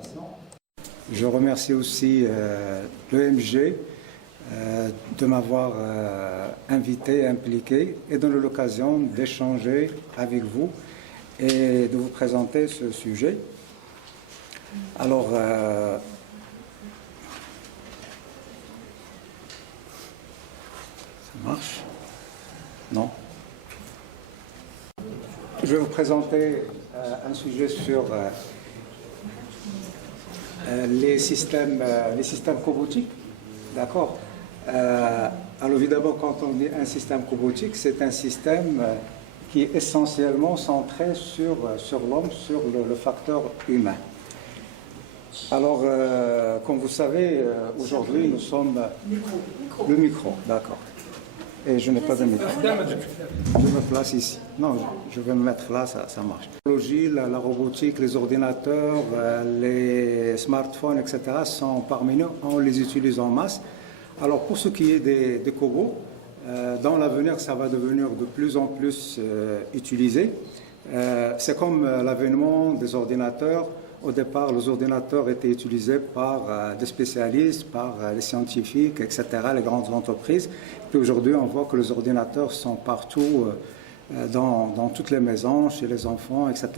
présentation. Je remercie aussi l'EMG de m'avoir invité, impliqué et donné l'occasion d'échanger avec vous et de vous présenter ce sujet. Alors, ça marche? Non? Je vais vous présenter un sujet sur les systèmes cobotiques. D'accord? Alors évidemment, quand on dit un système cobotique, c'est un système qui est essentiellement centré sur l'homme, sur le facteur humain. Alors, comme vous savez, aujourd'hui, nous sommes... Le micro, d'accord. Et je n'ai pas de micro. Je me place ici. Non, je vais me mettre là, ça marche. La technologie, la robotique, les ordinateurs, les smartphones, etc. sont parmi nous, on les utilise en masse. Alors pour ce qui est des cobots, dans l'avenir, ça va devenir de plus en plus utilisé. C'est comme l'avènement des ordinateurs. Au départ, les ordinateurs étaient utilisés par des spécialistes, par les scientifiques, etc., les grandes entreprises. Puis aujourd'hui, on voit que les ordinateurs sont partout, dans toutes les maisons, chez les enfants, etc.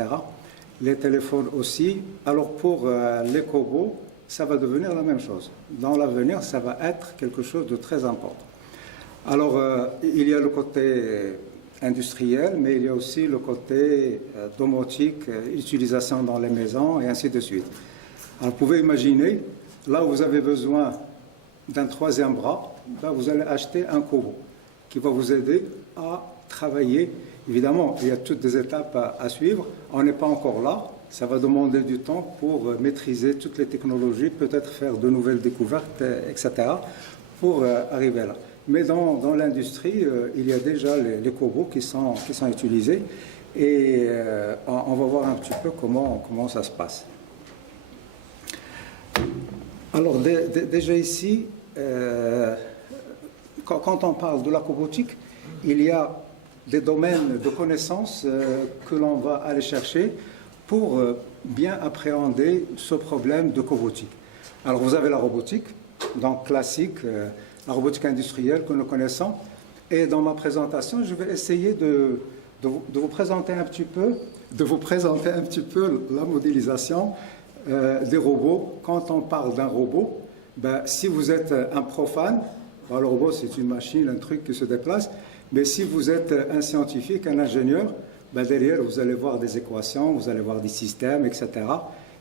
Les téléphones aussi. Alors pour les cobots, ça va devenir la même chose. Dans l'avenir, ça va être quelque chose de très important. Alors, il y a le côté industriel, mais il y a aussi le côté domotique, utilisation dans les maisons et ainsi de suite. Alors, vous pouvez imaginer, là où vous avez besoin d'un troisième bras, ben, vous allez acheter un cobot qui va vous aider à travailler. Évidemment, il y a toutes des étapes à suivre. On n'est pas encore là. Ça va demander du temps pour maîtriser toutes les technologies, peut-être faire de nouvelles découvertes, etc., pour arriver là. Mais dans l'industrie, il y a déjà les cobots qui sont utilisés et on va voir un petit peu comment ça se passe. Alors déjà ici, quand on parle de la cobotique, il y a des domaines de connaissances que l'on va aller chercher pour bien appréhender ce problème de cobotique. Alors vous avez la robotique, donc classique, la robotique industrielle que nous connaissons. Et dans ma présentation, je vais essayer de vous présenter un petit peu, la modélisation des robots. Quand on parle d'un robot, ben, si vous êtes un profane, ben, le robot c'est une machine, un truc qui se déplace, mais si vous êtes un scientifique, un ingénieur, ben, derrière vous allez voir des équations, vous allez voir des systèmes, etc.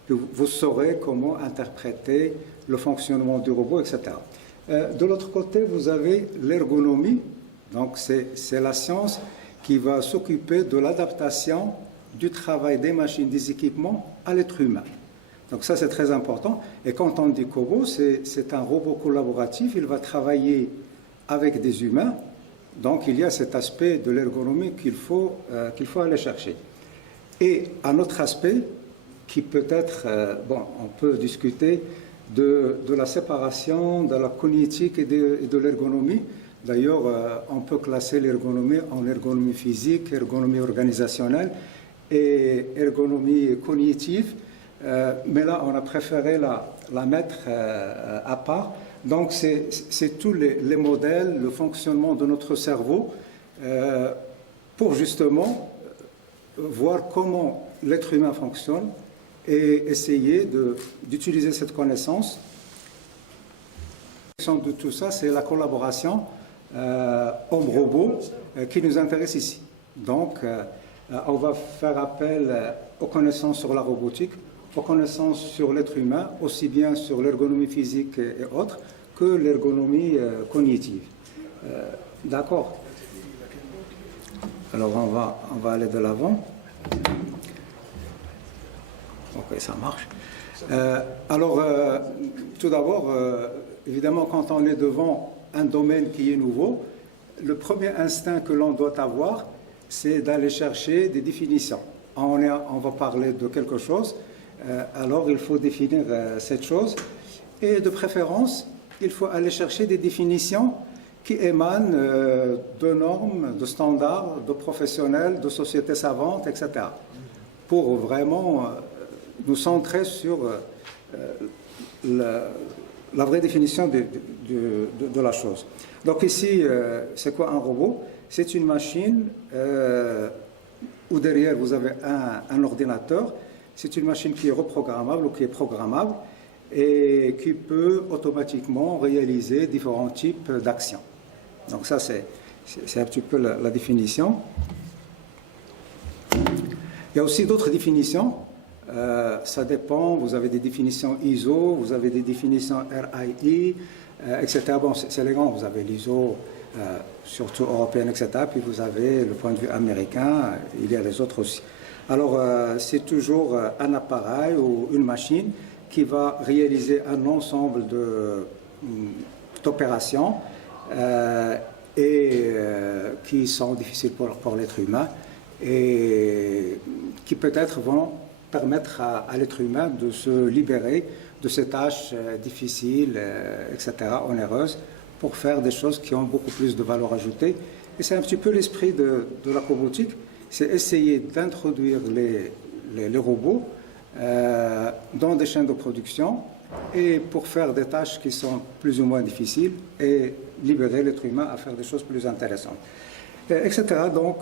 Et vous saurez comment interpréter le fonctionnement du robot, etc. De l'autre côté, vous avez l'ergonomie. Donc, c'est la science qui va s'occuper de l'adaptation du travail des machines, des équipements à l'être humain. Donc, ça, c'est très important. Et quand on dit cobot, c'est un robot collaboratif. Il va travailler avec des humains. Donc, il y a cet aspect de l'ergonomie qu'il faut aller chercher. Et un autre aspect qui peut être, on peut discuter de la séparation de la cognitique et de l'ergonomie. D'ailleurs, on peut classer l'ergonomie en ergonomie physique, ergonomie organisationnelle et ergonomie cognitive. Mais là, on a préféré la mettre à part. Donc, c'est tous les modèles, le fonctionnement de notre cerveau pour justement voir comment l'être humain fonctionne et essayer d'utiliser cette connaissance. De tout ça, c'est la collaboration homme-robot qui nous intéresse ici. Donc, on va faire appel aux connaissances sur la robotique, aux connaissances sur l'être humain, aussi bien sur l'ergonomie physique et autres, que l'ergonomie cognitive. D'accord? Alors, on va aller de l'avant. Ok, ça marche. Tout d'abord, évidemment, quand on est devant un domaine qui est nouveau, le premier instinct que l'on doit avoir, c'est d'aller chercher des définitions. On va parler de quelque chose, alors il faut définir cette chose. Et de préférence, il faut aller chercher des définitions qui émanent de normes, de standards, de professionnels, de sociétés savantes, etc. Pour vraiment nous centrer sur la vraie définition de la chose. Donc ici, c'est quoi un robot? C'est une machine où derrière vous avez un ordinateur. C'est une machine qui est reprogrammable ou qui est programmable et qui peut automatiquement réaliser différents types d'actions. Donc ça, c'est un petit peu la définition. Il y a aussi d'autres définitions. Ça dépend. Vous avez des définitions ISO, vous avez des définitions RII, etc. Bon, c'est les grands. Vous avez l'ISO, surtout européenne, etc. Puis vous avez le point de vue américain. Il y a les autres aussi. Alors, c'est toujours un appareil ou une machine qui va réaliser un ensemble d'opérations qui sont difficiles pour l'être humain et qui peut-être vont permettre à l'être humain de se libérer de ces tâches difficiles, etc., onéreuses, pour faire des choses qui ont beaucoup plus de valeur ajoutée. Et c'est un petit peu l'esprit de la robotique, c'est essayer d'introduire les robots dans des chaînes de production et pour faire des tâches qui sont plus ou moins difficiles et libérer l'être humain à faire des choses plus intéressantes, etc. Donc,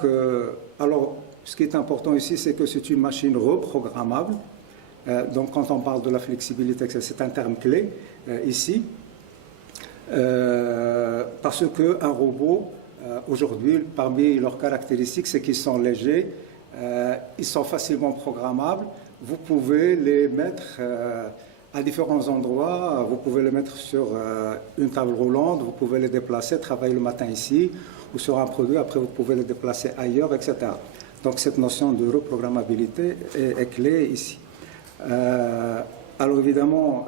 alors, ce qui est important ici, c'est que c'est une machine reprogrammable. Donc, quand on parle de la flexibilité, c'est un terme clé ici, parce qu'un robot, aujourd'hui, parmi leurs caractéristiques, c'est qu'ils sont légers, ils sont facilement programmables. Vous pouvez les mettre à différents endroits. Vous pouvez les mettre sur une table roulante, vous pouvez les déplacer, travailler le matin ici, ou sur un produit, après vous pouvez les déplacer ailleurs, etc. Donc cette notion de reprogrammabilité est clé ici. Alors évidemment,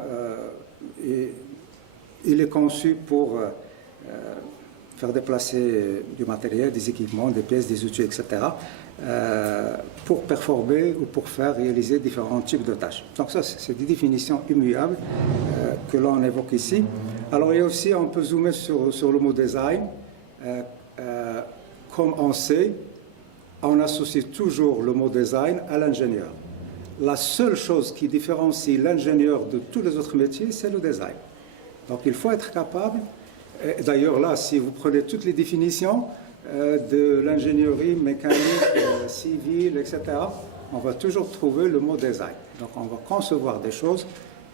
il est conçu pour faire déplacer du matériel, des équipements, des pièces, des outils, etc., pour performer ou pour faire réaliser différents types de tâches. Donc ça, c'est des définitions immuables que l'on évoque ici. Alors il y a aussi, on peut zoomer sur le mot design. Comme on sait, on associe toujours le mot design à l'ingénieur. La seule chose qui différencie l'ingénieur de tous les autres métiers, c'est le design. Donc il faut être capable, d'ailleurs là, si vous prenez toutes les définitions de l'ingénierie mécanique, civile, etc., on va toujours trouver le mot design. Donc on va concevoir des choses,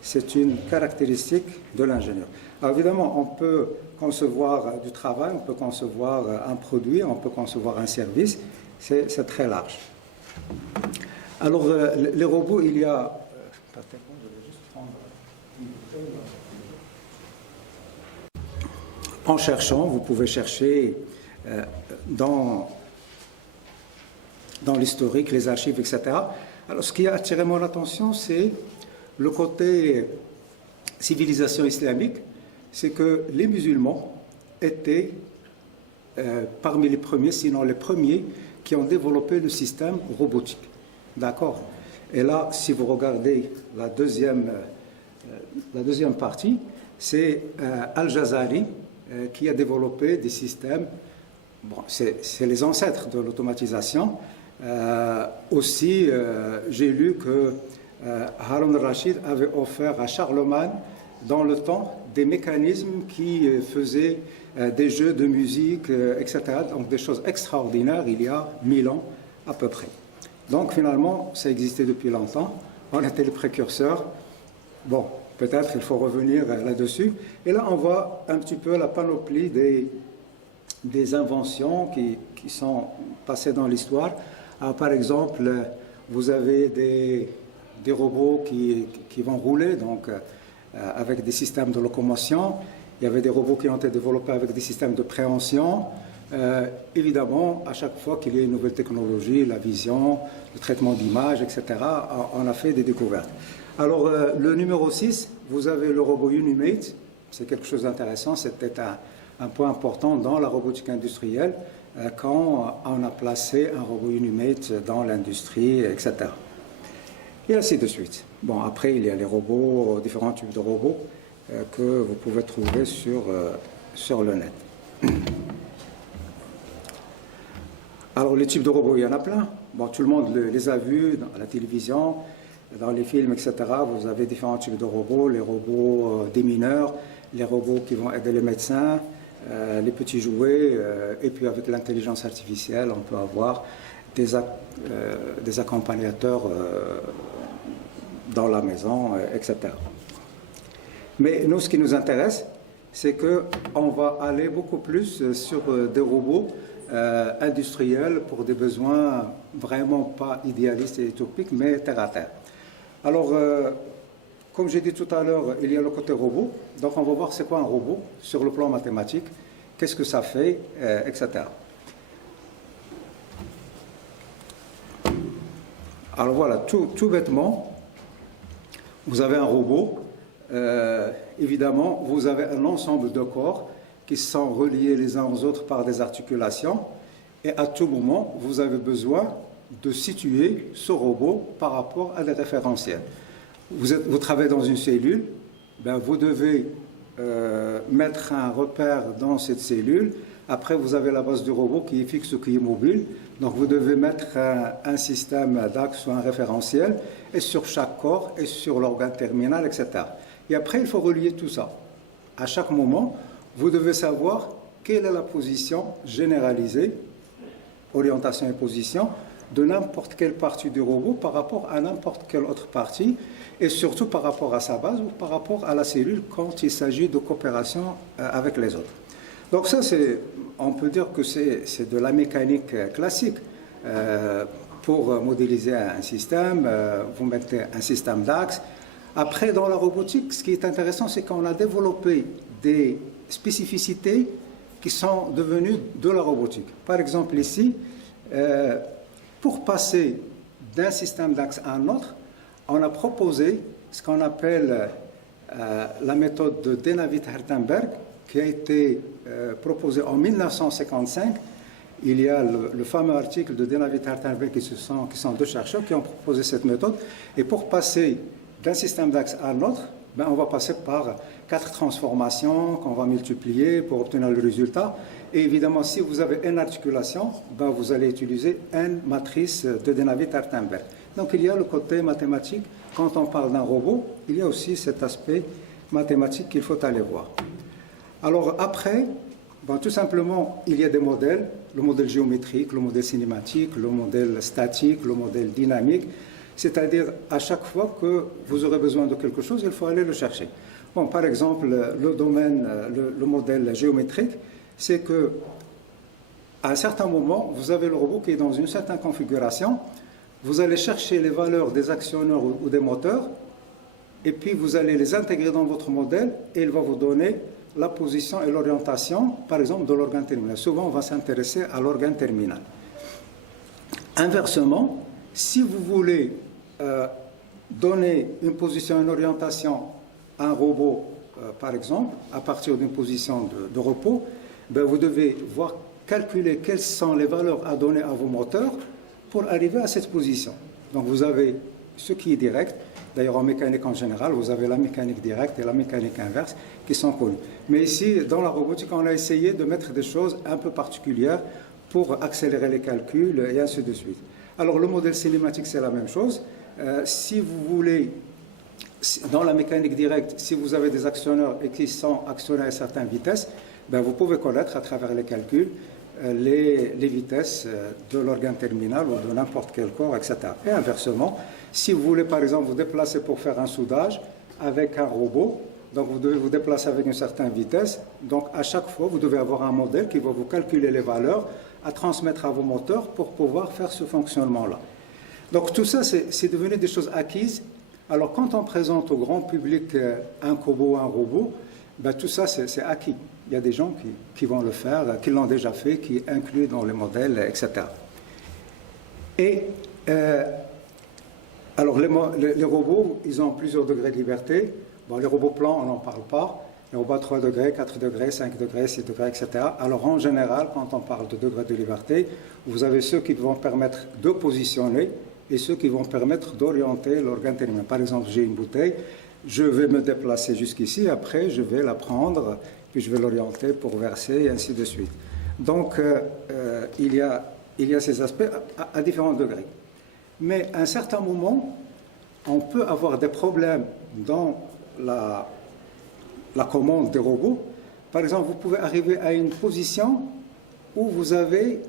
c'est une caractéristique de l'ingénieur. Alors évidemment, on peut concevoir du travail, on peut concevoir un produit, on peut concevoir un service, c'est très large. Alors les robots, il y a... En cherchant, vous pouvez chercher dans l'historique, les archives, etc. Alors ce qui a attiré mon attention, c'est le côté civilisation islamique, c'est que les musulmans étaient parmi les premiers, sinon les premiers, qui ont développé le système robotique. D'accord? Et là, si vous regardez la deuxième partie, c'est Al-Jazari qui a développé des systèmes, bon, c'est les ancêtres de l'automatisation. Aussi, j'ai lu que Harun al-Rachid avait offert à Charlemagne, dans le temps, des mécanismes qui faisaient des jeux de musique, etc. Donc des choses extraordinaires il y a 1000 ans à peu près. Donc finalement, ça existait depuis longtemps. On était les précurseurs. Bon, peut-être il faut revenir là-dessus. Et là, on voit un petit peu la panoplie des inventions qui sont passées dans l'histoire. Par exemple, vous avez des robots qui vont rouler, donc avec des systèmes de locomotion. Il y avait des robots qui ont été développés avec des systèmes de préhension. Évidemment, à chaque fois qu'il y a une nouvelle technologie, la vision, le traitement d'images, etc., on a fait des découvertes. Alors, le numéro 6, vous avez le robot Unimate. C'est quelque chose d'intéressant. C'était un point important dans la robotique industrielle quand on a placé un robot Unimate dans l'industrie, etc. Et ainsi de suite. Bon, après, il y a les robots, différents types de robots que vous pouvez trouver sur le net. Alors, les types de robots, il y en a plein. Bon, tout le monde les a vus à la télévision. Dans les films, etc., vous avez différents types de robots, les robots démineurs, les robots qui vont aider les médecins, les petits jouets, et puis avec l'intelligence artificielle, on peut avoir des accompagnateurs dans la maison, etc. Mais nous, ce qui nous intéresse, c'est qu'on va aller beaucoup plus sur des robots industriels pour des besoins vraiment pas idéalistes et utopiques, mais terre à terre. Alors, comme j'ai dit tout à l'heure, il y a le côté robot. Donc, on va voir c'est quoi un robot sur le plan mathématique, qu'est-ce que ça fait, etc. Alors voilà, tout bêtement, vous avez un robot. Évidemment, vous avez un ensemble de corps qui sont reliés les uns aux autres par des articulations. Et à tout moment, vous avez besoin de situer ce robot par rapport à des référentiels. Vous travaillez dans une cellule, ben vous devez mettre un repère dans cette cellule. Après, vous avez la base du robot qui est fixe ou qui est mobile. Donc, vous devez mettre un système d'axe ou un référentiel, et sur chaque corps, et sur l'organe terminal, etc. Et après, il faut relier tout ça. À chaque moment, vous devez savoir quelle est la position généralisée, orientation et position, de n'importe quelle partie du robot par rapport à n'importe quelle autre partie, et surtout par rapport à sa base ou par rapport à la cellule quand il s'agit de coopération avec les autres. Donc ça, on peut dire que c'est de la mécanique classique. Pour modéliser un système, vous mettez un système d'axe. Après, dans la robotique, ce qui est intéressant, c'est qu'on a développé des spécificités qui sont devenues de la robotique. Par exemple, ici, pour passer d'un système d'axe à un autre, on a proposé ce qu'on appelle la méthode de Denavit-Hertenberg, qui a été proposée en 1955. Il y a le fameux article de Denavit-Hertenberg qui sont deux chercheurs qui ont proposé cette méthode. Et pour passer d'un système d'axe à un autre, ben, on va passer par 4 transformations qu'on va multiplier pour obtenir le résultat. Et évidemment, si vous avez une articulation, ben, vous allez utiliser une matrice de Denavit-Hertenberg. Donc il y a le côté mathématique. Quand on parle d'un robot, il y a aussi cet aspect mathématique qu'il faut aller voir. Alors après, ben, tout simplement, il y a des modèles, le modèle géométrique, le modèle cinématique, le modèle statique, le modèle dynamique. C'est-à-dire, à chaque fois que vous aurez besoin de quelque chose, il faut aller le chercher. Bon, par exemple, le modèle géométrique, c'est que à un certain moment, vous avez le robot qui est dans une certaine configuration, vous allez chercher les valeurs des actionneurs ou des moteurs, et puis vous allez les intégrer dans votre modèle, et il va vous donner la position et l'orientation, par exemple, de l'organe terminal. Souvent, on va s'intéresser à l'organe terminal. Inversement, si vous voulez donner une position, une orientation à un robot, par exemple, à partir d'une position de repos, ben vous devez calculer quelles sont les valeurs à donner à vos moteurs pour arriver à cette position. Donc vous avez ce qui est direct. D'ailleurs, en mécanique en général, vous avez la mécanique directe et la mécanique inverse qui sont connues. Mais ici, dans la robotique, on a essayé de mettre des choses un peu particulières pour accélérer les calculs et ainsi de suite. Alors, le modèle cinématique, c'est la même chose. Si vous voulez, dans la mécanique directe, si vous avez des actionneurs et qui sont actionnés à certaines vitesses, ben vous pouvez connaître à travers les calculs les vitesses de l'organe terminal ou de n'importe quel corps, etc. Et inversement, si vous voulez par exemple vous déplacer pour faire un soudage avec un robot, donc vous devez vous déplacer avec une certaine vitesse, donc à chaque fois vous devez avoir un modèle qui va vous calculer les valeurs à transmettre à vos moteurs pour pouvoir faire ce fonctionnement-là. Donc tout ça, c'est devenu des choses acquises. Alors quand on présente au grand public un cobo, un robot, ben, tout ça c'est acquis. Il y a des gens qui vont le faire, qui l'ont déjà fait, qui incluent dans les modèles, etc. Et alors les robots, ils ont plusieurs degrés de liberté. Bon, les robots plans, on n'en parle pas. Les robots à 3 degrés, 4 degrés, 5 degrés, 6 degrés, etc. Alors en général, quand on parle de degrés de liberté, vous avez ceux qui vont permettre de positionner et ceux qui vont permettre d'orienter l'organe terminal. Par exemple, j'ai une bouteille, je vais me déplacer jusqu'ici, après je vais la prendre, puis je vais l'orienter pour verser, et ainsi de suite. Donc, il y a ces aspects à différents degrés. Mais à un certain moment, on peut avoir des problèmes dans la commande des robots. Par exemple, vous pouvez arriver à une position où vous avez,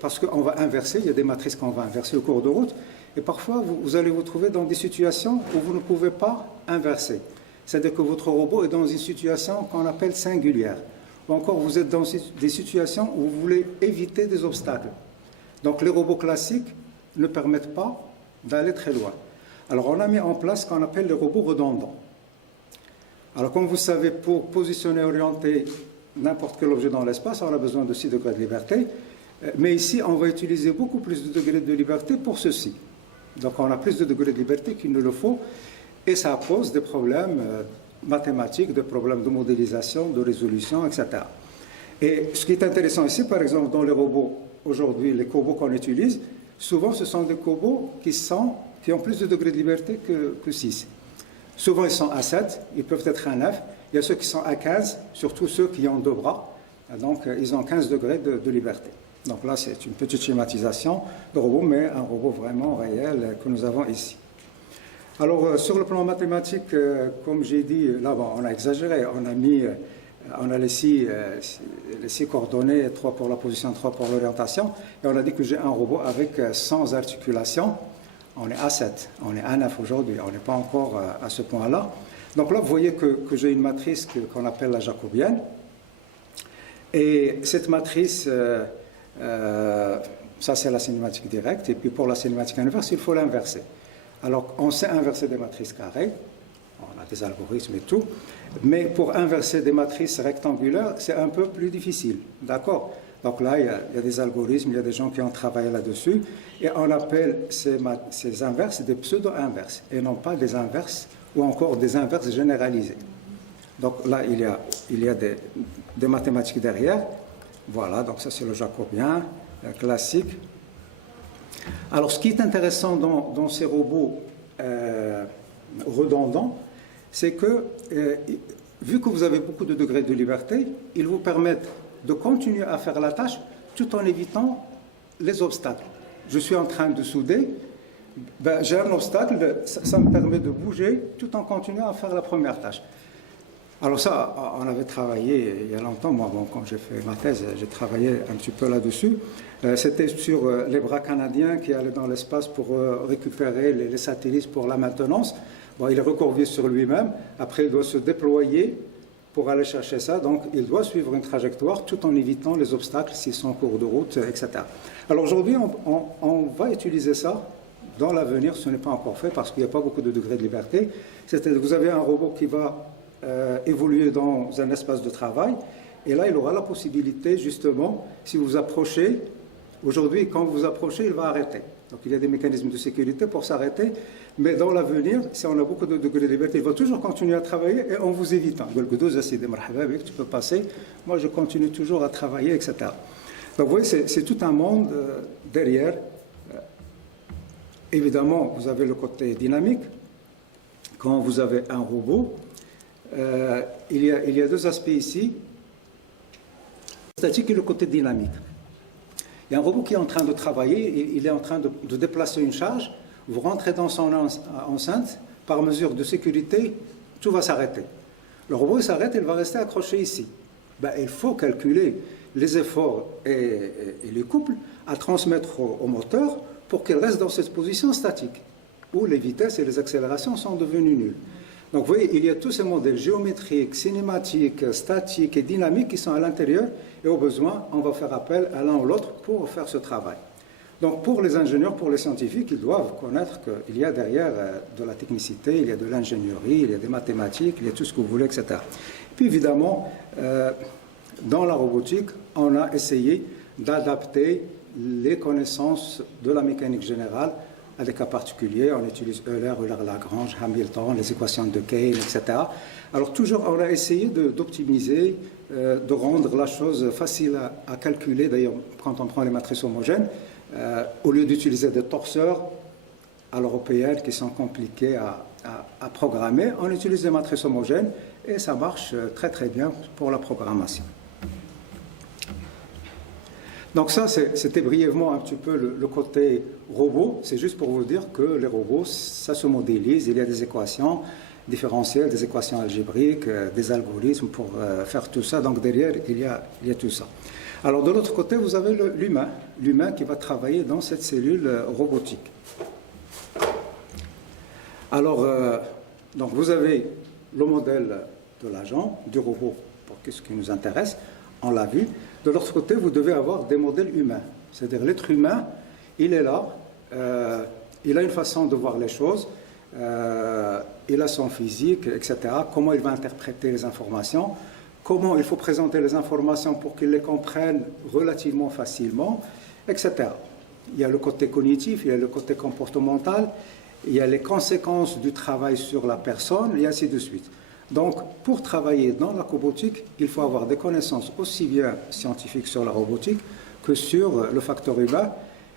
parce qu'on va inverser, il y a des matrices qu'on va inverser au cours de route, et parfois vous allez vous trouver dans des situations où vous ne pouvez pas inverser. C'est-à-dire que votre robot est dans une situation qu'on appelle singulière. Ou encore, vous êtes dans des situations où vous voulez éviter des obstacles. Donc, les robots classiques ne permettent pas d'aller très loin. Alors, on a mis en place ce qu'on appelle les robots redondants. Alors, comme vous savez, pour positionner et orienter n'importe quel objet dans l'espace, on a besoin de 6 degrés de liberté. Mais ici, on va utiliser beaucoup plus de degrés de liberté pour ceci. Donc, on a plus de degrés de liberté qu'il ne le faut. Et ça pose des problèmes mathématiques, des problèmes de modélisation, de résolution, etc. Et ce qui est intéressant ici, par exemple, dans les robots, aujourd'hui, les cobots qu'on utilise, souvent, ce sont des cobots qui ont plus de degrés de liberté que 6. Souvent, ils sont à 7, ils peuvent être à 9. Il y a ceux qui sont à 15, surtout ceux qui ont 2 bras. Donc, ils ont 15 degrés de liberté. Donc là, c'est une petite schématisation de robot, mais un robot vraiment réel que nous avons ici. Alors, sur le plan mathématique, comme j'ai dit, là, bon, on a exagéré. On a les 6 coordonnées, 3 pour la position, 3 pour l'orientation. Et on a dit que j'ai un robot avec 100 articulations. On est à 7, on est à 9 aujourd'hui. On n'est pas encore à ce point-là. Donc là, vous voyez que j'ai une matrice qu'on appelle la jacobienne. Et cette matrice, ça c'est la cinématique directe. Et puis pour la cinématique inverse, il faut l'inverser. Alors, on sait inverser des matrices carrées, on a des algorithmes et tout, mais pour inverser des matrices rectangulaires, c'est un peu plus difficile, d'accord? Donc là, il y a des algorithmes, il y a des gens qui ont travaillé là-dessus, et on appelle ces inverses des pseudo-inverses, et non pas des inverses, ou encore des inverses généralisées. Donc là, il y a des mathématiques derrière, voilà, donc ça c'est le jacobien classique. Alors, ce qui est intéressant dans ces robots redondants, c'est que, vu que vous avez beaucoup de degrés de liberté, ils vous permettent de continuer à faire la tâche tout en évitant les obstacles. Je suis en train de souder, ben, j'ai un obstacle, ça me permet de bouger tout en continuant à faire la première tâche. Alors ça, on avait travaillé il y a longtemps, moi, bon, quand j'ai fait ma thèse, j'ai travaillé un petit peu là-dessus. C'était sur les bras canadiens qui allaient dans l'espace pour récupérer les satellites pour la maintenance. Bon, il est recroquevillé sur lui-même, après il doit se déployer pour aller chercher ça, donc il doit suivre une trajectoire tout en évitant les obstacles s'ils sont en cours de route, etc. Alors aujourd'hui, on va utiliser ça. Dans l'avenir, ce n'est pas encore fait parce qu'il n'y a pas beaucoup de degrés de liberté. C'est-à-dire que vous avez un robot qui va évoluer dans un espace de travail, et là il aura la possibilité justement, si vous approchez, aujourd'hui quand vous approchez il va arrêter, donc il y a des mécanismes de sécurité pour s'arrêter, mais dans l'avenir, si on a beaucoup de degrés de liberté, il va toujours continuer à travailler et en vous évitant, tu peux passer, moi je continue toujours à travailler, etc. Donc vous voyez, c'est tout un monde derrière. Évidemment, vous avez le côté dynamique. Quand vous avez un robot, il y a 2 aspects ici, statique et le côté dynamique. Il y a un robot qui est en train de travailler, il est en train de déplacer une charge, vous rentrez dans son enceinte, par mesure de sécurité, tout va s'arrêter. Le robot il s'arrête, il va rester accroché ici. Ben, il faut calculer les efforts et les couples à transmettre au moteur pour qu'il reste dans cette position statique, où les vitesses et les accélérations sont devenues nulles. Donc vous voyez, il y a tous ces modèles géométriques, cinématiques, statiques et dynamiques qui sont à l'intérieur, et au besoin, on va faire appel à l'un ou l'autre pour faire ce travail. Donc pour les ingénieurs, pour les scientifiques, ils doivent connaître qu'il y a derrière de la technicité, il y a de l'ingénierie, il y a des mathématiques, il y a tout ce que vous voulez, etc. Puis évidemment, dans la robotique, on a essayé d'adapter les connaissances de la mécanique générale à des cas particuliers. On utilise Euler, Euler-Lagrange, Hamilton, les équations de Kane, etc. Alors toujours, on a essayé d'optimiser, de rendre la chose facile à calculer. D'ailleurs, quand on prend les matrices homogènes, au lieu d'utiliser des torseurs à l'européenne qui sont compliqués à programmer, on utilise des matrices homogènes et ça marche très très bien pour la programmation. Donc ça, c'était brièvement un petit peu le côté robot. C'est juste pour vous dire que les robots, ça se modélise. Il y a des équations différentielles, des équations algébriques, des algorithmes pour faire tout ça. Donc derrière, il y a tout ça. Alors de l'autre côté, vous avez l'humain qui va travailler dans cette cellule robotique. Alors, donc vous avez le modèle de l'agent, du robot, pour ce qui nous intéresse, on l'a vu. De l'autre côté, vous devez avoir des modèles humains. C'est-à-dire l'être humain, il est là, il a une façon de voir les choses, il a son physique, etc. Comment il va interpréter les informations, comment il faut présenter les informations pour qu'il les comprenne relativement facilement, etc. Il y a le côté cognitif, il y a le côté comportemental, il y a les conséquences du travail sur la personne, et ainsi de suite. Donc, pour travailler dans la robotique, il faut avoir des connaissances aussi bien scientifiques sur la robotique que sur le facteur humain.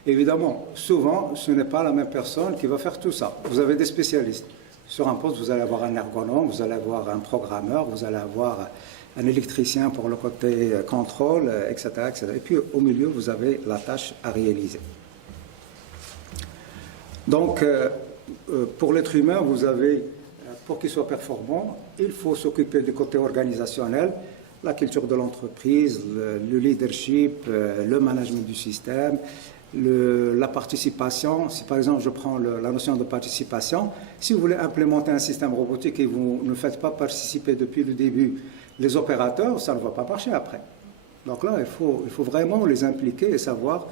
Évidemment, souvent, ce n'est pas la même personne qui va faire tout ça. Vous avez des spécialistes. Sur un poste, vous allez avoir un ergonome, vous allez avoir un programmeur, vous allez avoir un électricien pour le côté contrôle, etc., etc. Et puis, au milieu, vous avez la tâche à réaliser. Donc, pour l'être humain, vous avez, pour qu'il soit performant, il faut s'occuper du côté organisationnel, la culture de l'entreprise, le leadership, le management du système, la participation. Si par exemple je prends la notion de participation, si vous voulez implémenter un système robotique et vous ne faites pas participer depuis le début les opérateurs, ça ne va pas marcher après. Donc là, il faut vraiment les impliquer et savoir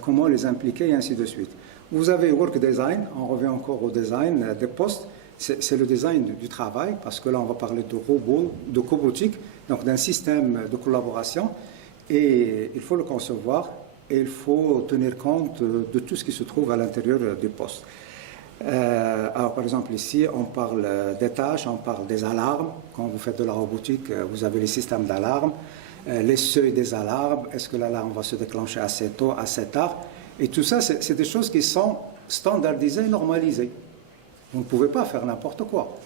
comment les impliquer et ainsi de suite. Vous avez work design, on revient encore au design des postes, c'est le design du travail, parce que là on va parler de robots, de cobotique, donc d'un système de collaboration, et il faut le concevoir, et il faut tenir compte de tout ce qui se trouve à l'intérieur du poste. Alors par exemple ici, on parle des tâches, on parle des alarmes. Quand vous faites de la robotique, vous avez les systèmes d'alarme, les seuils des alarmes, est-ce que l'alarme va se déclencher assez tôt, assez tard, et tout ça, c'est des choses qui sont standardisées, normalisées. Vous ne pouvez pas faire n'importe quoi.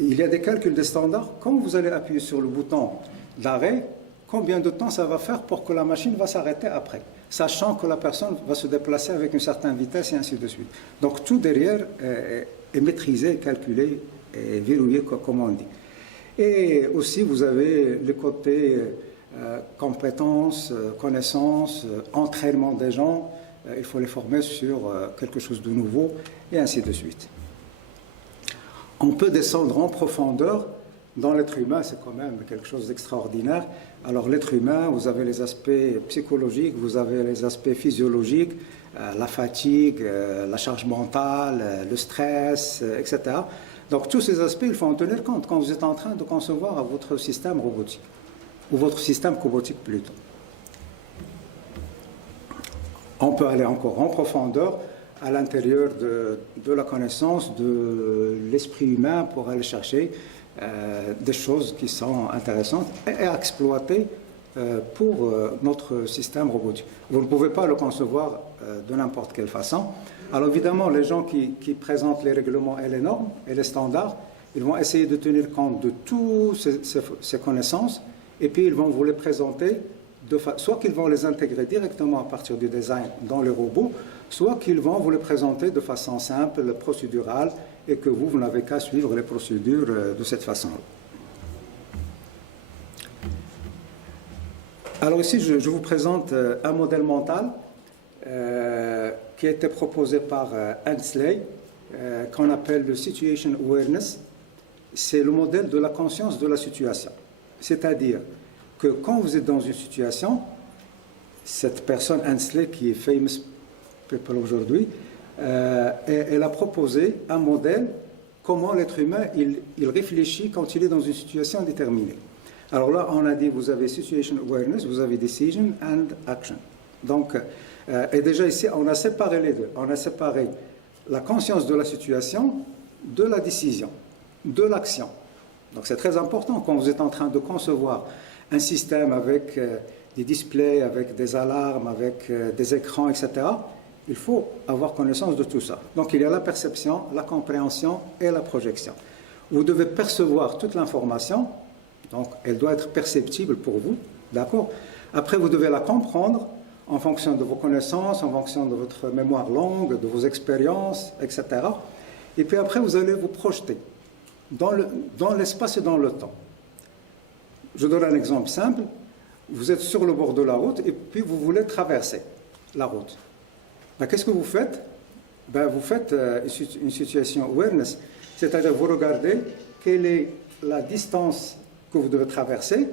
Il y a des calculs des standards. Quand vous allez appuyer sur le bouton d'arrêt, combien de temps ça va faire pour que la machine va s'arrêter après, sachant que la personne va se déplacer avec une certaine vitesse et ainsi de suite. Donc tout derrière est maîtrisé, calculé et verrouillé, comme on dit. Et aussi, vous avez le côté compétences, connaissances, entraînement des gens. Il faut les former sur quelque chose de nouveau, et ainsi de suite. On peut descendre en profondeur. Dans l'être humain, c'est quand même quelque chose d'extraordinaire. Alors l'être humain, vous avez les aspects psychologiques, vous avez les aspects physiologiques, la fatigue, la charge mentale, le stress, etc. Donc tous ces aspects, il faut en tenir compte quand vous êtes en train de concevoir votre système robotique, ou votre système cobotique plutôt. On peut aller encore en profondeur à l'intérieur de la connaissance de l'esprit humain pour aller chercher des choses qui sont intéressantes et à exploiter pour notre système robotique. Vous ne pouvez pas le concevoir de n'importe quelle façon. Alors évidemment, les gens qui présentent les règlements et les normes et les standards, ils vont essayer de tenir compte de toutes ces connaissances et puis ils vont vous les présenter, soit qu'ils vont les intégrer directement à partir du design dans les robots, soit qu'ils vont vous les présenter de façon simple, procédurale, et que vous n'avez qu'à suivre les procédures de cette façon-là. Alors ici, je vous présente un modèle mental qui a été proposé par Hensley, qu'on appelle le Situation Awareness. C'est le modèle de la conscience de la situation. C'est-à-dire que quand vous êtes dans une situation, cette personne Hensley, qui est famous people aujourd'hui, elle a proposé un modèle comment l'être humain il réfléchit quand il est dans une situation déterminée. Alors là, on a dit, vous avez situation awareness, vous avez decision and action. Donc, et déjà ici, on a séparé les deux. On a séparé la conscience de la situation de la décision, de l'action. Donc c'est très important quand vous êtes en train de concevoir un système avec des displays, avec des alarmes, avec des écrans, etc. Il faut avoir connaissance de tout ça. Donc il y a la perception, la compréhension et la projection. Vous devez percevoir toute l'information, donc elle doit être perceptible pour vous, d'accord? Après, vous devez la comprendre en fonction de vos connaissances, en fonction de votre mémoire longue, de vos expériences, etc. Et puis après, vous allez vous projeter dans l'espace et dans le temps. Je donne un exemple simple. Vous êtes sur le bord de la route et puis vous voulez traverser la route. Ben, qu'est-ce que vous faites? Ben, vous faites une situation awareness, c'est-à-dire vous regardez quelle est la distance que vous devez traverser,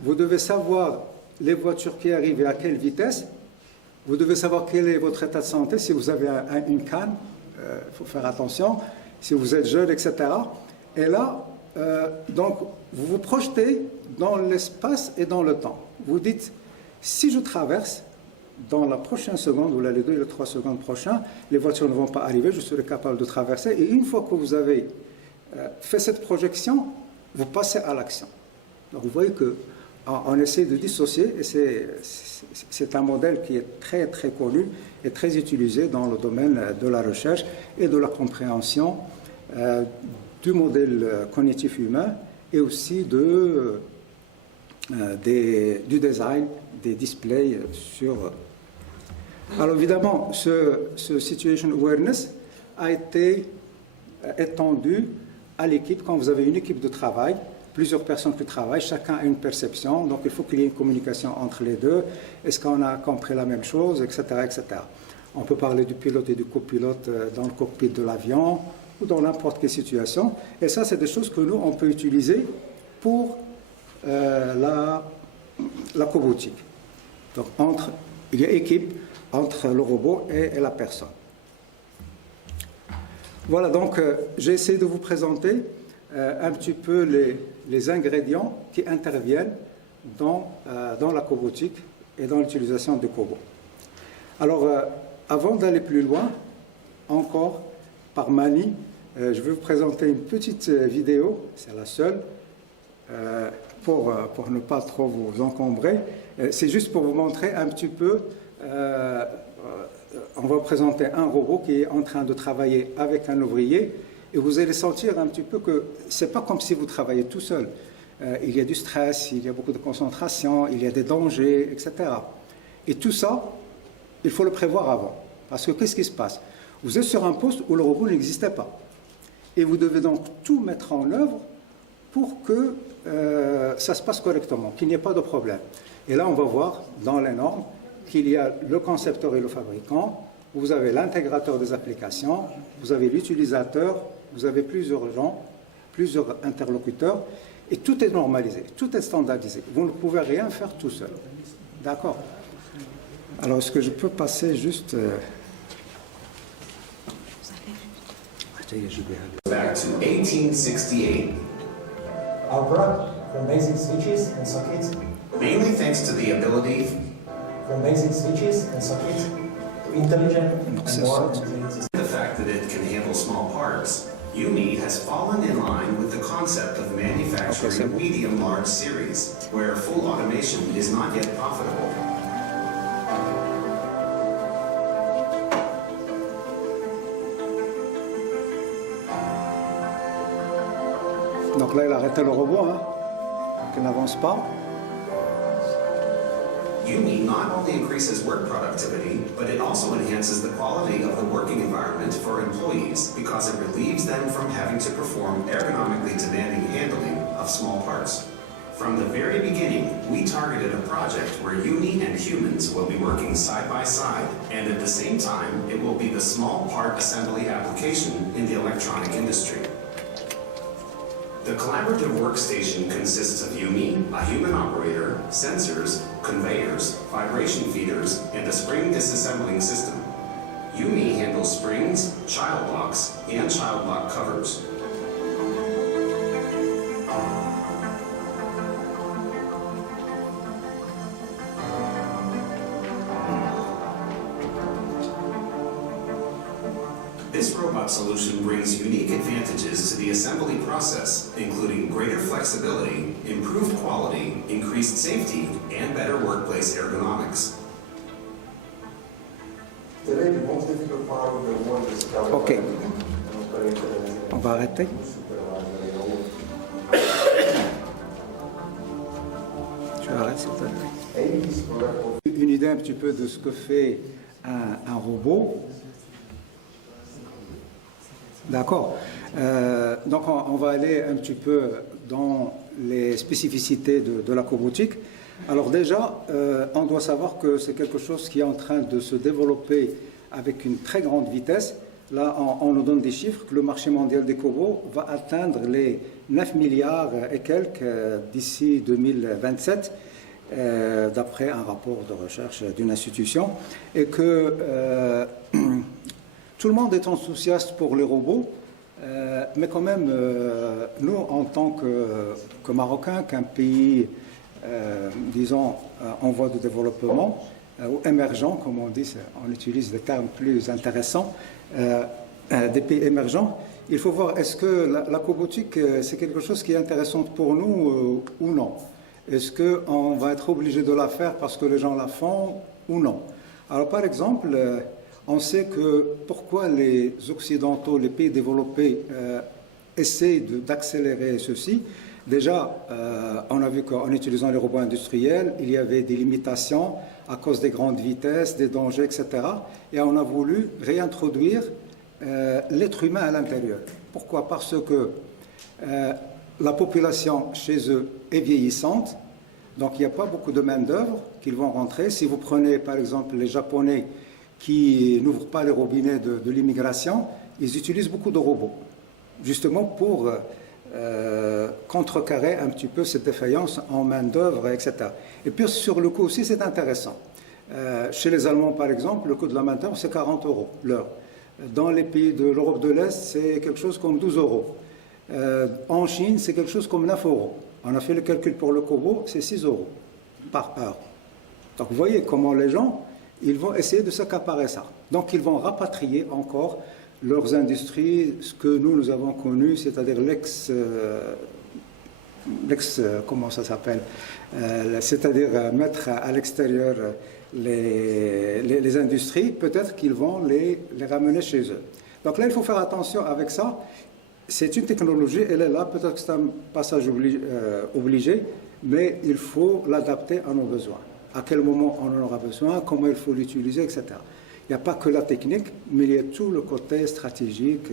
vous devez savoir les voitures qui arrivent et à quelle vitesse, vous devez savoir quel est votre état de santé, si vous avez une canne, il faut faire attention, si vous êtes jeune, etc. Et là, donc, vous vous projetez dans l'espace et dans le temps. Vous dites, si je traverse, dans la prochaine seconde, ou là, les 2 et les 3 secondes prochaines, les voitures ne vont pas arriver, je serai capable de traverser. Et une fois que vous avez fait cette projection, vous passez à l'action. Donc vous voyez qu'on essaie de dissocier, et c'est un modèle qui est très très connu et très utilisé dans le domaine de la recherche et de la compréhension du modèle cognitif humain et aussi du design des displays sur... Alors évidemment, ce Situation Awareness a été étendu à l'équipe. Quand vous avez une équipe de travail, plusieurs personnes qui travaillent, chacun a une perception, donc il faut qu'il y ait une communication entre les deux. Est-ce qu'on a compris la même chose, etc., etc. On peut parler du pilote et du copilote dans le cockpit de l'avion ou dans n'importe quelle situation. Et ça, c'est des choses que nous, on peut utiliser pour la cobotique. Donc, il y a équipe entre le robot et la personne. Voilà, donc j'ai essayé de vous présenter un petit peu les ingrédients qui interviennent dans la cobotique et dans l'utilisation du cobot. Alors, avant d'aller plus loin, encore par manie, je vais vous présenter une petite vidéo, c'est la seule, pour ne pas trop vous encombrer. C'est juste pour vous montrer un petit peu, on va présenter un robot qui est en train de travailler avec un ouvrier et vous allez sentir un petit peu que c'est pas comme si vous travaillez tout seul. Il y a du stress, il y a beaucoup de concentration, il y a des dangers, etc. Et tout ça, il faut le prévoir avant. Parce que qu'est-ce qui se passe? Vous êtes sur un poste où le robot n'existait pas. Et vous devez donc tout mettre en œuvre pour que ça se passe correctement, qu'il n'y ait pas de problème. Et là, on va voir dans les normes qu'il y a le concepteur et le fabricant, vous avez l'intégrateur des applications, vous avez l'utilisateur, vous avez plusieurs gens, plusieurs interlocuteurs, et tout est normalisé, tout est standardisé. Vous ne pouvez rien faire tout seul. D'accord? Alors, est-ce que je peux passer juste... Back to 1868. Our product, from basic switches and sockets, Mainly thanks to the ability from basic switches and sockets to intelligent and more intelligent systems. the fact that it can handle small parts, UMI has fallen in line with the concept of manufacturing medium-large series, where full automation is not yet profitable. Donc là, il a arrêté le robot, hein, qui n'avance pas. UMI not only increases work productivity, but it also enhances the quality of the working environment for employees because it relieves them from having to perform ergonomically demanding handling of small parts. From the very beginning, we targeted a project where UMI and humans will be working side by side, and at the same time, it will be the small part assembly application in the electronic industry. The collaborative workstation consists of UMI, a human operator, sensors, conveyors, vibration feeders, and a spring disassembling system. UMI handles springs, child locks, and child lock covers. This robot solution brings unique advantages to the assembly process, including greater flexibility, improved quality, increased safety, and better workplace ergonomics. Today, the most difficult part of the work is Ok. On va arrêter. Tu arrêtes, s'il te plaît. aim this product will Une idée un petit peu de ce que fait un robot. D'accord. Donc on va aller un petit peu dans les spécificités de la cobotique. Alors déjà, on doit savoir que c'est quelque chose qui est en train de se développer avec une très grande vitesse. Là, on nous donne des chiffres que le marché mondial des cobots va atteindre les 9 milliards et quelques d'ici 2027, d'après un rapport de recherche d'une institution, et que tout le monde est enthousiaste pour les robots, mais quand même, nous, en tant que Marocains, qu'un pays, disons, en voie de développement, ou émergent, comme on dit, on utilise des termes plus intéressants, des pays émergents, il faut voir, est-ce que la cobotique, c'est quelque chose qui est intéressant pour nous ou non? Est-ce qu'on va être obligé de la faire parce que les gens la font ou non? Alors par exemple, on sait que pourquoi les Occidentaux, les pays développés essaient d'accélérer ceci. Déjà, on a vu qu'en utilisant les robots industriels, il y avait des limitations à cause des grandes vitesses, des dangers, etc. Et on a voulu réintroduire l'être humain à l'intérieur. Pourquoi? Parce que la population chez eux est vieillissante, donc il n'y a pas beaucoup de main-d'œuvre qui vont rentrer. Si vous prenez par exemple les Japonais qui n'ouvrent pas les robinets de l'immigration, ils utilisent beaucoup de robots, justement pour contrecarrer un petit peu cette défaillance en main-d'œuvre, etc. Et puis sur le coût aussi, c'est intéressant. Chez les Allemands, par exemple, le coût de la main-d'œuvre, c'est 40 € l'heure. Dans les pays de l'Europe de l'Est, c'est quelque chose comme 12 €. En Chine, c'est quelque chose comme 9 €. On a fait le calcul pour le cobot, c'est 6 € par heure. Donc vous voyez comment les gens, ils vont essayer de s'accaparer ça. Donc ils vont rapatrier encore leurs industries, ce que nous avons connu, c'est-à-dire comment ça s'appelle, c'est-à-dire mettre à l'extérieur les industries, peut-être qu'ils vont les ramener chez eux. Donc là, il faut faire attention avec ça. C'est une technologie, elle est là, peut-être que c'est un passage obligé, mais il faut l'adapter à nos besoins. À quel moment on en aura besoin, comment il faut l'utiliser, etc. Il n'y a pas que la technique, mais il y a tout le côté stratégique,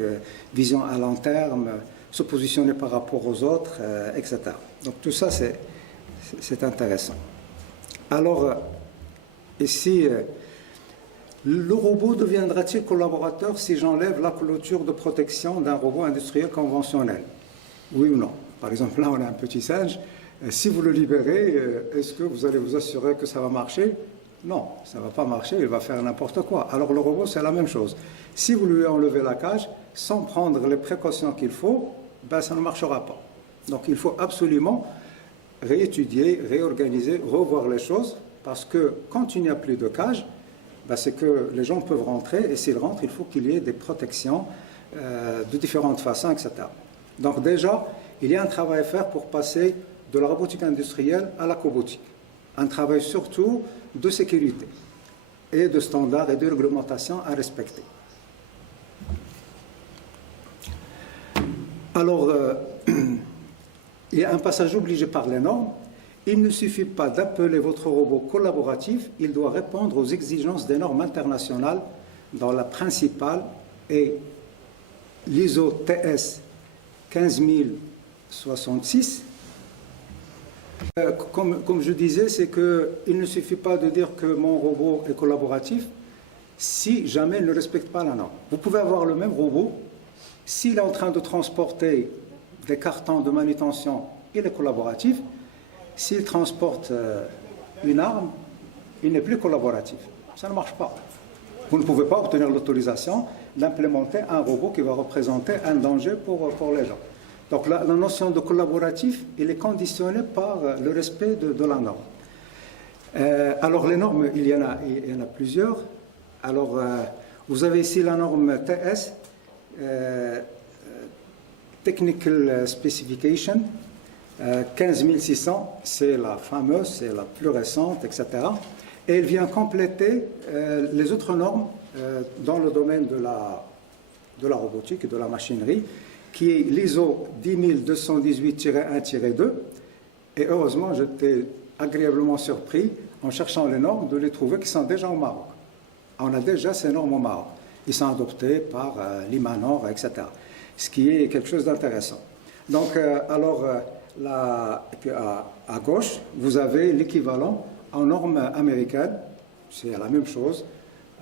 vision à long terme, se positionner par rapport aux autres, etc. Donc tout ça, c'est intéressant. Alors, ici, le robot deviendra-t-il collaborateur si j'enlève la clôture de protection d'un robot industriel conventionnel? Oui ou non? Par exemple, là, on a un petit singe. Si vous le libérez, est-ce que vous allez vous assurer que ça va marcher? Non, ça ne va pas marcher, il va faire n'importe quoi. Alors le robot, c'est la même chose. Si vous lui enlevez la cage, sans prendre les précautions qu'il faut, ben, ça ne marchera pas. Donc il faut absolument réétudier, réorganiser, revoir les choses, parce que quand il n'y a plus de cage, ben, c'est que les gens peuvent rentrer, et s'ils rentrent, il faut qu'il y ait des protections de différentes façons, etc. Donc déjà, il y a un travail à faire pour passer de la robotique industrielle à la cobotique. Un travail surtout de sécurité et de standards et de réglementations à respecter. Alors, il y a un passage obligé par les normes. Il ne suffit pas d'appeler votre robot collaboratif, il doit répondre aux exigences des normes internationales dont la principale est l'ISO TS 15066. Comme je disais, c'est qu'il ne suffit pas de dire que mon robot est collaboratif si jamais il ne respecte pas la norme. Vous pouvez avoir le même robot, s'il est en train de transporter des cartons de manutention, il est collaboratif. S'il transporte une arme, il n'est plus collaboratif. Ça ne marche pas. Vous ne pouvez pas obtenir l'autorisation d'implémenter un robot qui va représenter un danger pour les gens. Donc la notion de collaboratif, elle est conditionnée par le respect de la norme. Alors les normes, il y en a plusieurs. Alors vous avez ici la norme TS, Technical Specification, 15600, c'est la fameuse, c'est la plus récente, etc. Et elle vient compléter les autres normes dans le domaine de la robotique et de la machinerie, qui est l'ISO 10218-1-2. Et heureusement, j'étais agréablement surpris. en cherchant les normes, de les trouver qui sont déjà au Maroc. On a déjà ces normes au Maroc. Ils sont adoptés par l'IMANOR, etc. Ce qui est quelque chose d'intéressant. Donc, et puis à gauche, vous avez l'équivalent en normes américaines. C'est la même chose,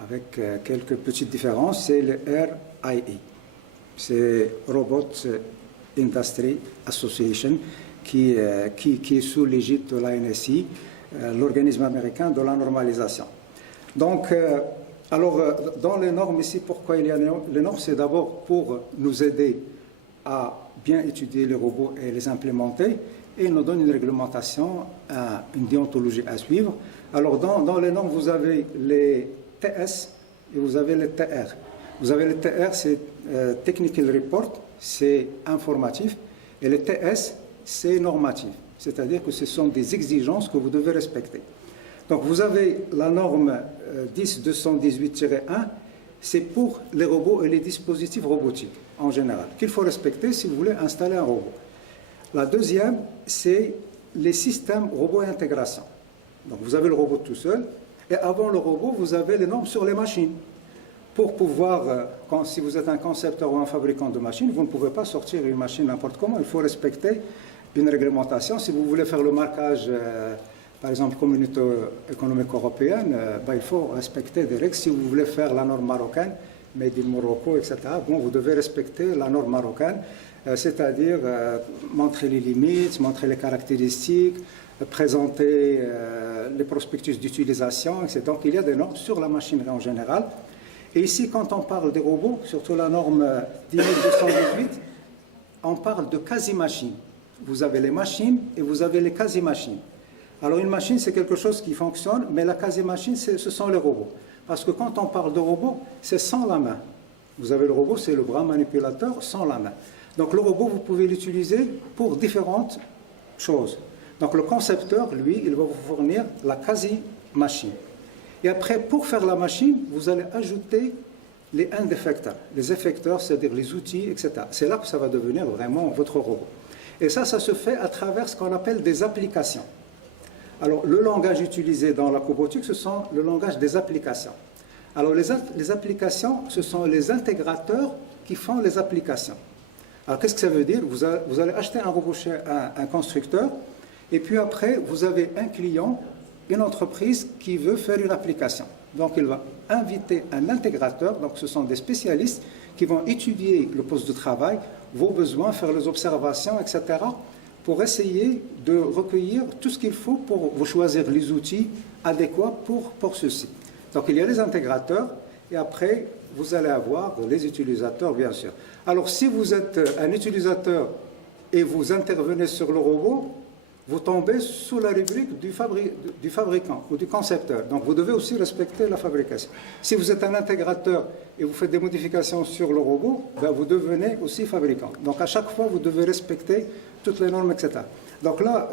avec quelques petites différences. C'est le RIA. C'est Robot Industry Association, qui est sous l'égide de l'ANSI, l'organisme américain de la normalisation. Donc, dans les normes ici, pourquoi il y a les normes? C'est d'abord pour nous aider à bien étudier les robots et les implémenter, et nous donne une réglementation, une déontologie à suivre. Alors, dans les normes, vous avez les TS et vous avez les TR. Vous avez les TR, c'est Technical Report, c'est informatif, et les TS, c'est normatif. C'est-à-dire que ce sont des exigences que vous devez respecter. Donc, vous avez la norme 10218-1, c'est pour les robots et les dispositifs robotiques, en général, qu'il faut respecter si vous voulez installer un robot. La deuxième, c'est les systèmes robots et intégration. Donc, vous avez le robot tout seul, et avant le robot, vous avez les normes sur les machines. Pour pouvoir, si vous êtes un concepteur ou un fabricant de machines, vous ne pouvez pas sortir une machine n'importe comment, il faut respecter une réglementation. Si vous voulez faire le marquage, par exemple, Communauté économique européenne, il faut respecter des règles. Si vous voulez faire la norme marocaine, Made in Morocco, etc., vous devez respecter la norme marocaine, c'est-à-dire montrer les limites, montrer les caractéristiques, présenter les prospectus d'utilisation, etc. Donc, il y a des normes sur la machinerie en général. Et ici, quand on parle des robots, surtout la norme 10218, on parle de quasi-machines. Vous avez les machines et vous avez les quasi-machines. Alors, une machine, c'est quelque chose qui fonctionne, mais la quasi-machine, ce sont les robots. Parce que quand on parle de robot, c'est sans la main. Vous avez le robot, c'est le bras manipulateur sans la main. Donc, le robot, vous pouvez l'utiliser pour différentes choses. Donc, le concepteur, lui, il va vous fournir la quasi-machine. Et après, pour faire la machine, vous allez ajouter les end effectors. Les effecteurs, c'est-à-dire les outils, etc. C'est là que ça va devenir vraiment votre robot. Et ça se fait à travers ce qu'on appelle des applications. Alors, le langage utilisé dans la cobotique, ce sont le langage des applications. Alors, les applications, ce sont les intégrateurs qui font les applications. Alors, qu'est-ce que ça veut dire? Vous allez acheter un robot chez un constructeur, et puis après, vous avez un client, une entreprise qui veut faire une application. Donc, il va inviter un intégrateur, donc ce sont des spécialistes qui vont étudier le poste de travail, vos besoins, faire les observations, etc., pour essayer de recueillir tout ce qu'il faut pour vous choisir les outils adéquats pour ceci. Donc, il y a les intégrateurs, et après, vous allez avoir les utilisateurs, bien sûr. Alors, si vous êtes un utilisateur et vous intervenez sur le robot, vous tombez sous la rubrique du fabricant ou du concepteur. Donc, vous devez aussi respecter la fabrication. Si vous êtes un intégrateur et vous faites des modifications sur le robot, vous devenez aussi fabricant. Donc, à chaque fois, vous devez respecter toutes les normes, etc. Donc là,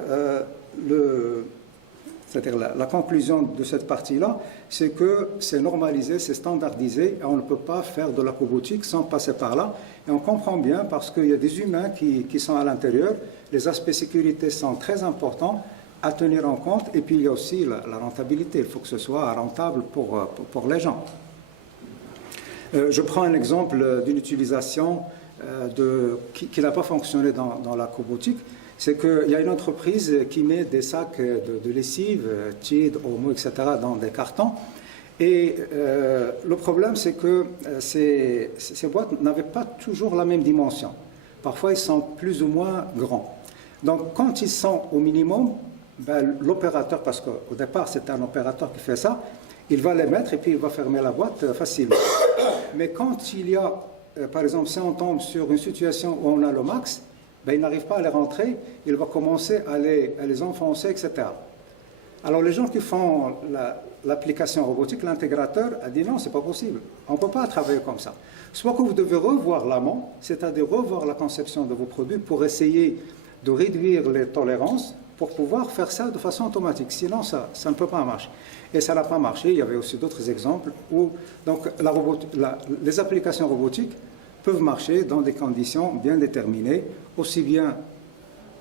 c'est-à-dire la conclusion de cette partie-là, c'est que c'est normalisé, c'est standardisé, et on ne peut pas faire de la cobotique sans passer par là. Et on comprend bien parce qu'il y a des humains qui sont à l'intérieur, les aspects sécurité sont très importants à tenir en compte, et puis il y a aussi la rentabilité, il faut que ce soit rentable pour les gens. Je prends un exemple d'une utilisation qui n'a pas fonctionné dans la cobotique. C'est qu'il y a une entreprise qui met des sacs de lessive, Tide, Omo, etc., dans des cartons. Et le problème, c'est que ces boîtes n'avaient pas toujours la même dimension. Parfois, ils sont plus ou moins grands. Donc, quand ils sont au minimum, l'opérateur, parce qu'au départ, c'est un opérateur qui fait ça, il va les mettre et puis il va fermer la boîte facilement. Mais quand il y a, par exemple, si on tombe sur une situation où on a le max, il n'arrive pas à les rentrer, il va commencer à les enfoncer, etc. Alors les gens qui font l'application robotique, l'intégrateur a dit non, c'est pas possible, on ne peut pas travailler comme ça. Soit que vous devez revoir l'amont, c'est-à-dire revoir la conception de vos produits pour essayer de réduire les tolérances pour pouvoir faire ça de façon automatique. Sinon, ça ne peut pas marcher. Et ça n'a pas marché. Il y avait aussi d'autres exemples où donc, les applications robotiques peuvent marcher dans des conditions bien déterminées, aussi bien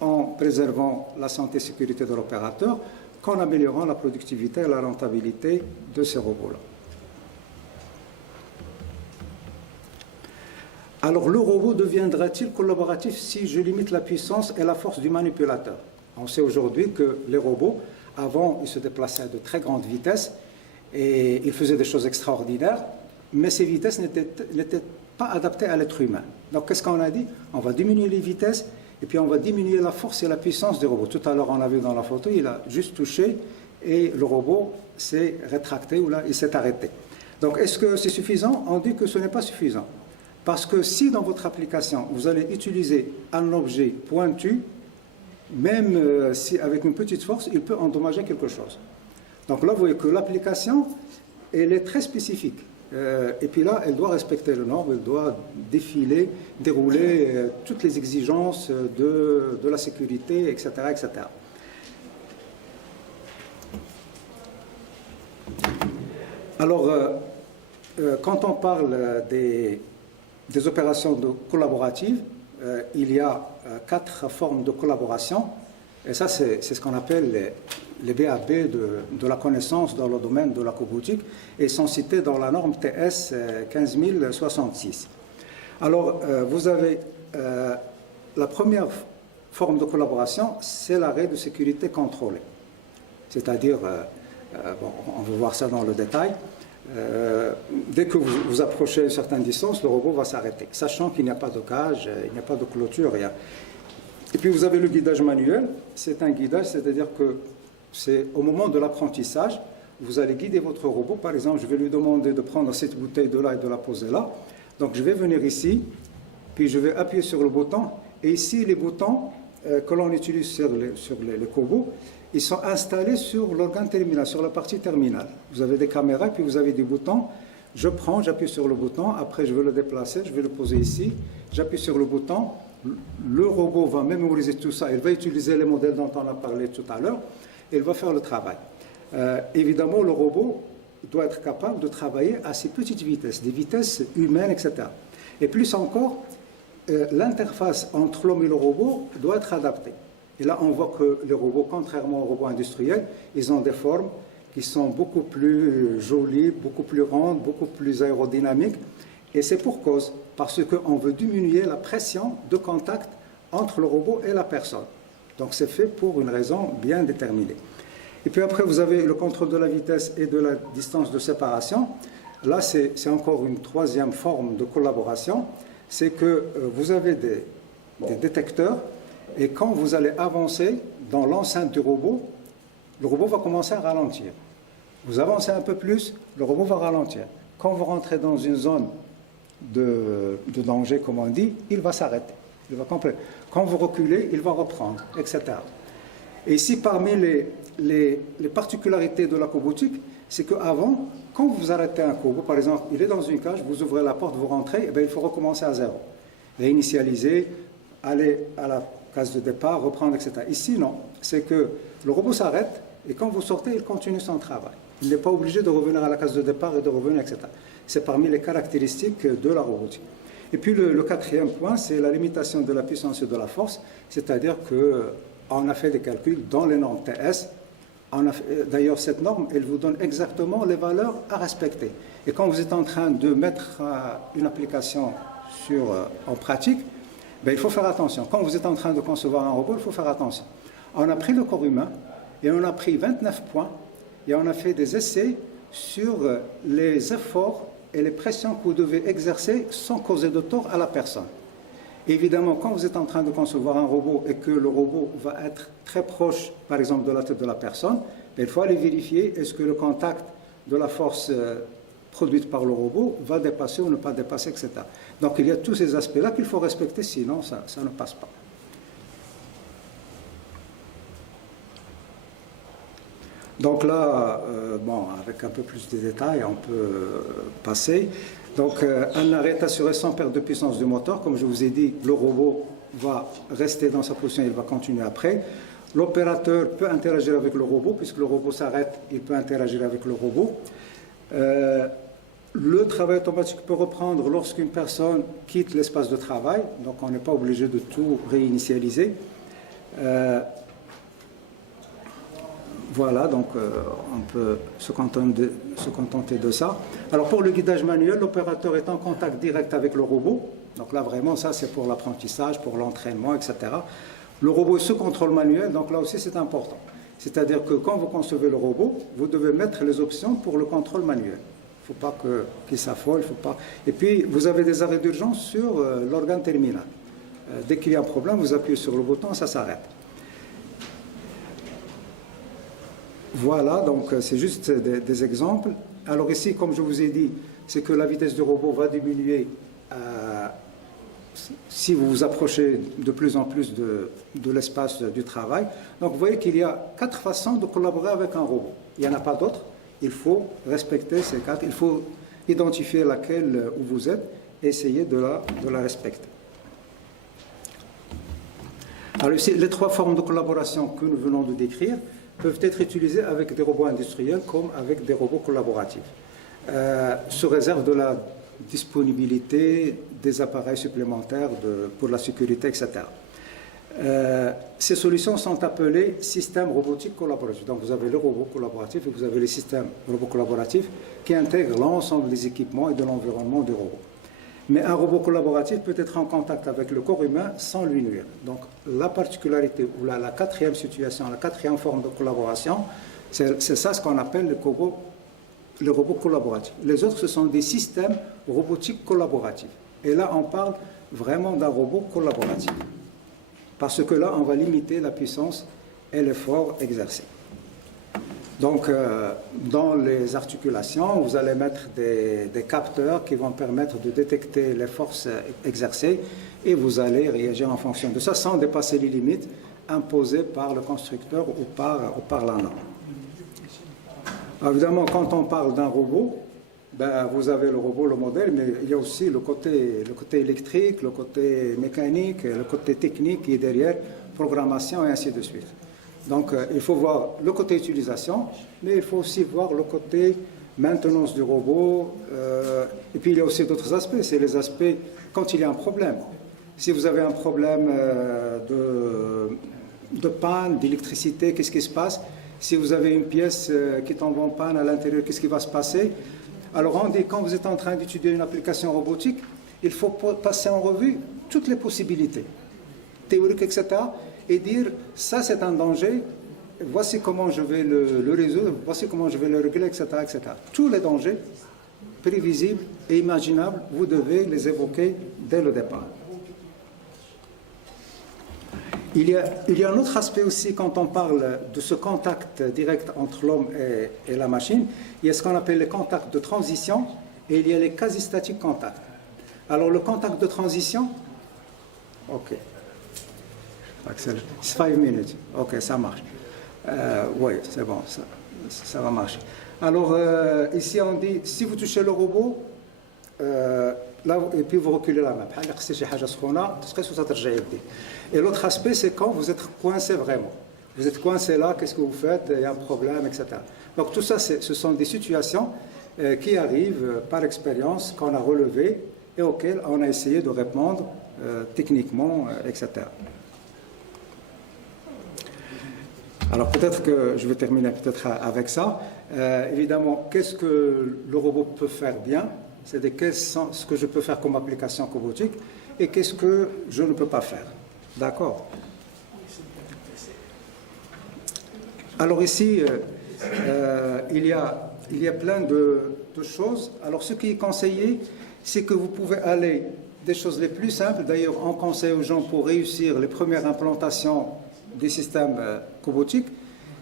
en préservant la santé et sécurité de l'opérateur qu'en améliorant la productivité et la rentabilité de ces robots-là. Alors, le robot deviendra-t-il collaboratif si je limite la puissance et la force du manipulateur? On sait aujourd'hui que les robots, avant, ils se déplaçaient à de très grandes vitesses et ils faisaient des choses extraordinaires, mais ces vitesses n'étaient pas adaptées à l'être humain. Donc, qu'est-ce qu'on a dit? On va diminuer les vitesses et puis on va diminuer la force et la puissance du robot. Tout à l'heure, on a vu dans la photo, il a juste touché et le robot s'est rétracté ou là, il s'est arrêté. Donc, est-ce que c'est suffisant? On dit que ce n'est pas suffisant. Parce que si dans votre application, vous allez utiliser un objet pointu, même si avec une petite force, il peut endommager quelque chose. Donc là, vous voyez que l'application, elle est très spécifique. Et puis là, elle doit respecter le norme, elle doit dérouler toutes les exigences de la sécurité, etc., etc. Alors, quand on parle des opérations collaboratives, il y a 4 formes de collaboration, et ça c'est ce qu'on appelle les BAB de la connaissance dans le domaine de la cobotique, et sont cités dans la norme TS 15066. Alors, vous avez la première forme de collaboration, c'est l'arrêt de sécurité contrôlée. C'est-à-dire, bon, on va voir ça dans le détail, dès que vous approchez une certaine distance, le robot va s'arrêter, sachant qu'il n'y a pas de cage, il n'y a pas de clôture, rien. Et puis vous avez le guidage manuel, c'est un guidage, c'est-à-dire que c'est au moment de l'apprentissage, vous allez guider votre robot. Par exemple, je vais lui demander de prendre cette bouteille de là et de la poser là. Donc je vais venir ici, puis je vais appuyer sur le bouton, et ici les boutons que l'on utilise sur les cobots, ils sont installés sur l'organe terminal, sur la partie terminale. Vous avez des caméras, puis vous avez des boutons. Je prends, j'appuie sur le bouton, après je vais le déplacer, je vais le poser ici, j'appuie sur le bouton, le robot va mémoriser tout ça, il va utiliser les modèles dont on a parlé tout à l'heure, et il va faire le travail. Évidemment, le robot doit être capable de travailler à ces petites vitesses, des vitesses humaines, etc. Et plus encore, l'interface entre l'homme et le robot doit être adaptée. Et là, on voit que les robots, contrairement aux robots industriels, ils ont des formes qui sont beaucoup plus jolies, beaucoup plus rondes, beaucoup plus aérodynamiques. Et c'est pour cause, parce qu'on veut diminuer la pression de contact entre le robot et la personne. Donc c'est fait pour une raison bien déterminée. Et puis après, vous avez le contrôle de la vitesse et de la distance de séparation. Là, c'est encore une troisième forme de collaboration. C'est que vous avez des détecteurs. Et quand vous allez avancer dans l'enceinte du robot, le robot va commencer à ralentir. Vous avancez un peu plus, le robot va ralentir. Quand vous rentrez dans une zone de danger, comme on dit, il va s'arrêter. Il va compléter. Quand vous reculez, il va reprendre, etc. Et ici, parmi les particularités de la cobotique, c'est qu'avant, quand vous arrêtez un cobot, par exemple, il est dans une cage, vous ouvrez la porte, vous rentrez, et bien, il faut recommencer à zéro. Réinitialiser, aller à la case de départ, reprendre, etc. Ici, non. C'est que le robot s'arrête et quand vous sortez, il continue son travail. Il n'est pas obligé de revenir à la case de départ et de revenir, etc. C'est parmi les caractéristiques de la robotique. Et puis le quatrième point, c'est la limitation de la puissance et de la force, c'est-à-dire qu'on a fait des calculs dans les normes TS. D'ailleurs, cette norme, elle vous donne exactement les valeurs à respecter. Et quand vous êtes en train de mettre une application en pratique, ben, il faut faire attention. Quand vous êtes en train de concevoir un robot, il faut faire attention. On a pris le corps humain et on a pris 29 points et on a fait des essais sur les efforts et les pressions que vous devez exercer sans causer de tort à la personne. Évidemment, quand vous êtes en train de concevoir un robot et que le robot va être très proche, par exemple, de la tête de la personne, ben, il faut aller vérifier est-ce que le contact de la force produite par le robot va dépasser ou ne pas dépasser, etc. Donc il y a tous ces aspects-là qu'il faut respecter, sinon ça ne passe pas. Donc là, bon, avec un peu plus de détails, on peut passer. Donc un arrêt est assuré sans perte de puissance du moteur. Comme je vous ai dit, le robot va rester dans sa position, il va continuer après. L'opérateur peut interagir avec le robot, puisque le robot s'arrête, il peut interagir avec le robot. Le travail automatique peut reprendre lorsqu'une personne quitte l'espace de travail, donc on n'est pas obligé de tout réinitialiser. Voilà, donc on peut se contenter de ça. Alors pour le guidage manuel, l'opérateur est en contact direct avec le robot. Donc là vraiment ça c'est pour l'apprentissage, pour l'entraînement, etc. Le robot est sous contrôle manuel, donc là aussi c'est important. C'est-à-dire que quand vous concevez le robot, vous devez mettre les options pour le contrôle manuel. Il ne faut pas qu'il s'affole, il faut pas... Et puis vous avez des arrêts d'urgence sur l'organe terminal. Dès qu'il y a un problème, vous appuyez sur le bouton, ça s'arrête. Voilà, donc c'est juste des exemples. Alors ici, comme je vous ai dit, c'est que la vitesse du robot va diminuer si vous vous approchez de plus en plus de l'espace du travail. Donc vous voyez qu'il y a 4 façons de collaborer avec un robot. Il n'y en a pas d'autres. Il faut respecter ces 4. Il faut identifier laquelle où vous êtes et essayer de la respecter. Alors ici, les 3 formes de collaboration que nous venons de décrire peuvent être utilisés avec des robots industriels comme avec des robots collaboratifs, sous réserve de la disponibilité des appareils supplémentaires pour la sécurité, etc. Ces solutions sont appelées systèmes robotiques collaboratifs. Donc vous avez le robot collaboratif et vous avez les systèmes robots collaboratifs qui intègrent l'ensemble des équipements et de l'environnement du robot. Mais un robot collaboratif peut être en contact avec le corps humain sans lui nuire. Donc la particularité, ou la 4e situation, la 4e forme de collaboration, c'est ça ce qu'on appelle le robot collaboratif. Les autres, ce sont des systèmes robotiques collaboratifs. Et là, on parle vraiment d'un robot collaboratif. Parce que là, on va limiter la puissance et l'effort exercé. Donc, dans les articulations, vous allez mettre des capteurs qui vont permettre de détecter les forces exercées et vous allez réagir en fonction de ça sans dépasser les limites imposées par le constructeur ou par la norme. Alors, évidemment, quand on parle d'un robot, ben, vous avez le robot, le modèle, mais il y a aussi le côté électrique, le côté mécanique, le côté technique qui est derrière, programmation et ainsi de suite. Donc, il faut voir le côté utilisation, mais il faut aussi voir le côté maintenance du robot. Et puis, il y a aussi d'autres aspects. C'est les aspects quand il y a un problème. Si vous avez un problème de panne, d'électricité, qu'est-ce qui se passe? Si vous avez une pièce qui tombe en panne à l'intérieur, qu'est-ce qui va se passer? Alors, on dit, quand vous êtes en train d'étudier une application robotique, il faut passer en revue toutes les possibilités, théoriques, etc., et dire, ça c'est un danger, voici comment je vais le résoudre, voici comment je vais le régler, etc., etc. Tous les dangers prévisibles et imaginables, vous devez les évoquer dès le départ. Il y a un autre aspect aussi quand on parle de ce contact direct entre l'homme et la machine. Il y a ce qu'on appelle les contacts de transition et il y a les quasi-statiques contacts. Alors le contact de transition, ok. C'est 5 minutes. Ok, ça marche. Oui, c'est bon, ça va marcher. Alors, ici, on dit, si vous touchez le robot, là, et puis vous reculez la main. Et l'autre aspect, c'est quand vous êtes coincé vraiment. Vous êtes coincé là, qu'est-ce que vous faites? Il y a un problème, etc. Donc tout ça, ce sont des situations qui arrivent par expérience, qu'on a relevées et auxquelles on a essayé de répondre techniquement, etc. Alors peut-être que je vais terminer peut-être avec ça. Évidemment, qu'est-ce que le robot peut faire bien? C'est-à-dire ce que je peux faire comme application robotique et qu'est-ce que je ne peux pas faire. D'accord? Alors ici, il y a plein de choses. Alors ce qui est conseillé, c'est que vous pouvez aller des choses les plus simples. D'ailleurs, on conseille aux gens pour réussir les premières implantations des systèmes robotiques,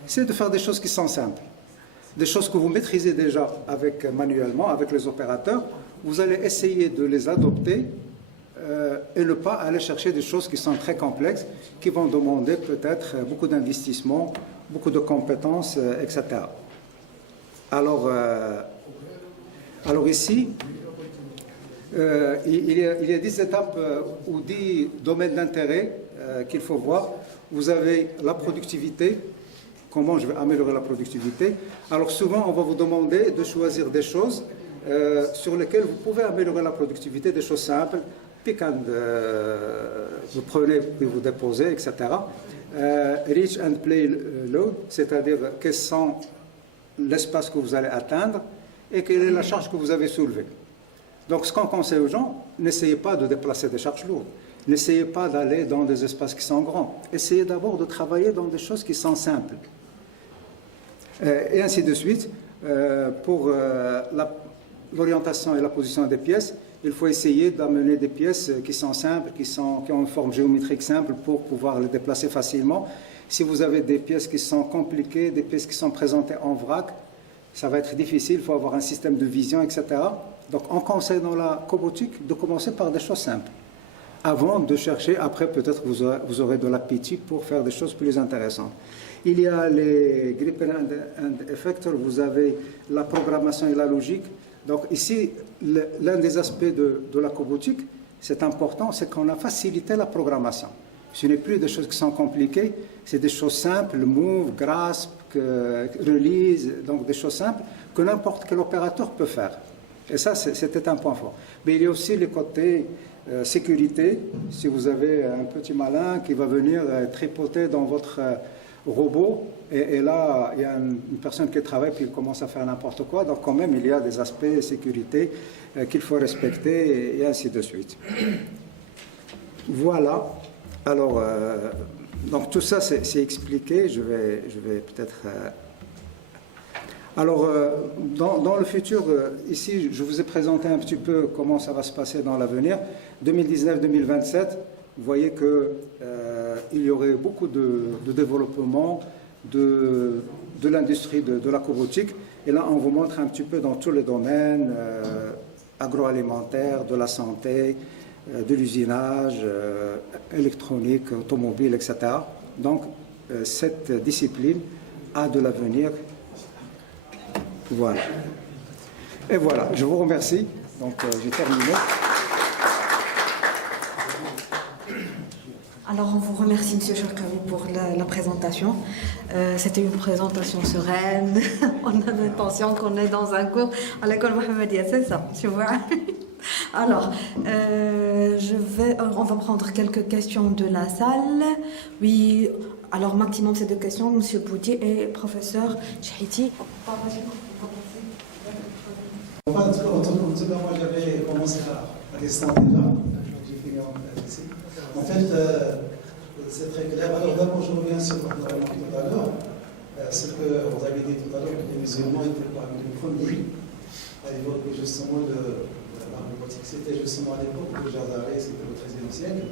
c'est de faire des choses qui sont simples. Des choses que vous maîtrisez déjà manuellement, avec les opérateurs. Vous allez essayer de les adopter et ne pas aller chercher des choses qui sont très complexes, qui vont demander peut-être beaucoup d'investissement, beaucoup de compétences, etc. Alors ici, il y a 10 étapes ou 10 domaines d'intérêt qu'il faut voir. Vous avez la productivité. Comment je vais améliorer la productivité? Alors souvent, on va vous demander de choisir des choses sur lesquelles vous pouvez améliorer la productivité, des choses simples. pick and vous prenez puis vous déposez, etc. Reach and play load, c'est-à-dire quels sont l'espace que vous allez atteindre et quelle est la charge que vous avez soulevée. Donc ce qu'on conseille aux gens, n'essayez pas de déplacer des charges lourdes, n'essayez pas d'aller dans des espaces qui sont grands, essayez d'abord de travailler dans des choses qui sont simples. Et ainsi de suite, pour l'orientation et la position des pièces, il faut essayer d'amener des pièces qui sont simples, qui ont une forme géométrique simple pour pouvoir les déplacer facilement. Si vous avez des pièces qui sont compliquées, des pièces qui sont présentées en vrac, ça va être difficile, il faut avoir un système de vision, etc. Donc on conseille dans la cobotique de commencer par des choses simples, avant de chercher, après peut-être vous aurez de l'appétit pour faire des choses plus intéressantes. Il y a les grip and effector, vous avez la programmation et la logique. Donc ici, l'un des aspects de la cobotique, c'est important, c'est qu'on a facilité la programmation. Ce n'est plus des choses qui sont compliquées, c'est des choses simples, move, grasp, release, donc des choses simples que n'importe quel opérateur peut faire. Et ça, c'était un point fort. Mais il y a aussi les côtés sécurité. Si vous avez un petit malin qui va venir tripoter dans votre robot, et là, il y a une personne qui travaille puis il commence à faire n'importe quoi, donc quand même, il y a des aspects sécurité qu'il faut respecter, et ainsi de suite. Voilà. Alors, donc tout ça, c'est expliqué. Je vais peut-être... Alors, dans le futur, ici, je vous ai présenté un petit peu comment ça va se passer dans l'avenir. 2019-2027, vous voyez qu'il y aurait beaucoup de développement de l'industrie de la cobotique. Et là, on vous montre un petit peu dans tous les domaines, agroalimentaire, de la santé, de l'usinage, électronique, automobile, etc. Donc, cette discipline a de l'avenir. Voilà. Et voilà, je vous remercie. Donc, j'ai terminé. Alors, on vous remercie, M. Cherkaoui, pour la présentation. C'était une présentation sereine. On a l'impression qu'on est dans un cours à l'école Mohammedia, c'est ça, tu vois. Alors, on va prendre quelques questions de la salle. Oui, alors maximum c'est 2 questions, M. Boudier et professeur Chahiti. En tout cas, moi j'avais commencé à descendre déjà, j'ai fini ici. En fait, c'est très clair. Alors d'abord, je reviens sur ce qu'on a dit tout à l'heure. Ce que vous avez dit tout à l'heure, que les musulmans étaient parmi les premiers à évoquer justement la robotique. C'était justement à l'époque de Jazaré, c'était au XIIIe siècle.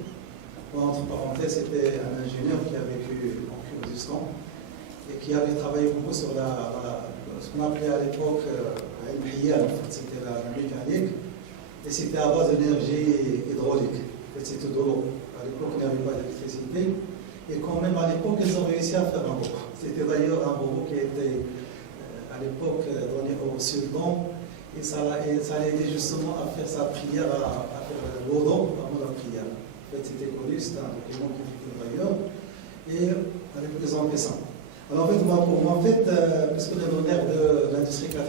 Entre parenthèses, c'était un ingénieur qui a vécu en Kurdistan et qui avait travaillé beaucoup sur ce qu'on appelait à l'époque en fait, c'était la mécanique, et c'était à base d'énergie hydraulique. En fait, c'était de l'eau. À l'époque, il n'y avait pas d'électricité, et quand même à l'époque, ils ont réussi à faire un robot. C'était d'ailleurs un robot qui était à l'époque donné au sultan, et ça l'a aidé justement à faire sa prière, à faire l'odo avant la prière. En fait, c'était connu, c'était un document qui était d'ailleurs, et on avait présenté ça. Alors en fait, moi, pour moi, en fait, puisque le l'honneur de l'industrie 4.0,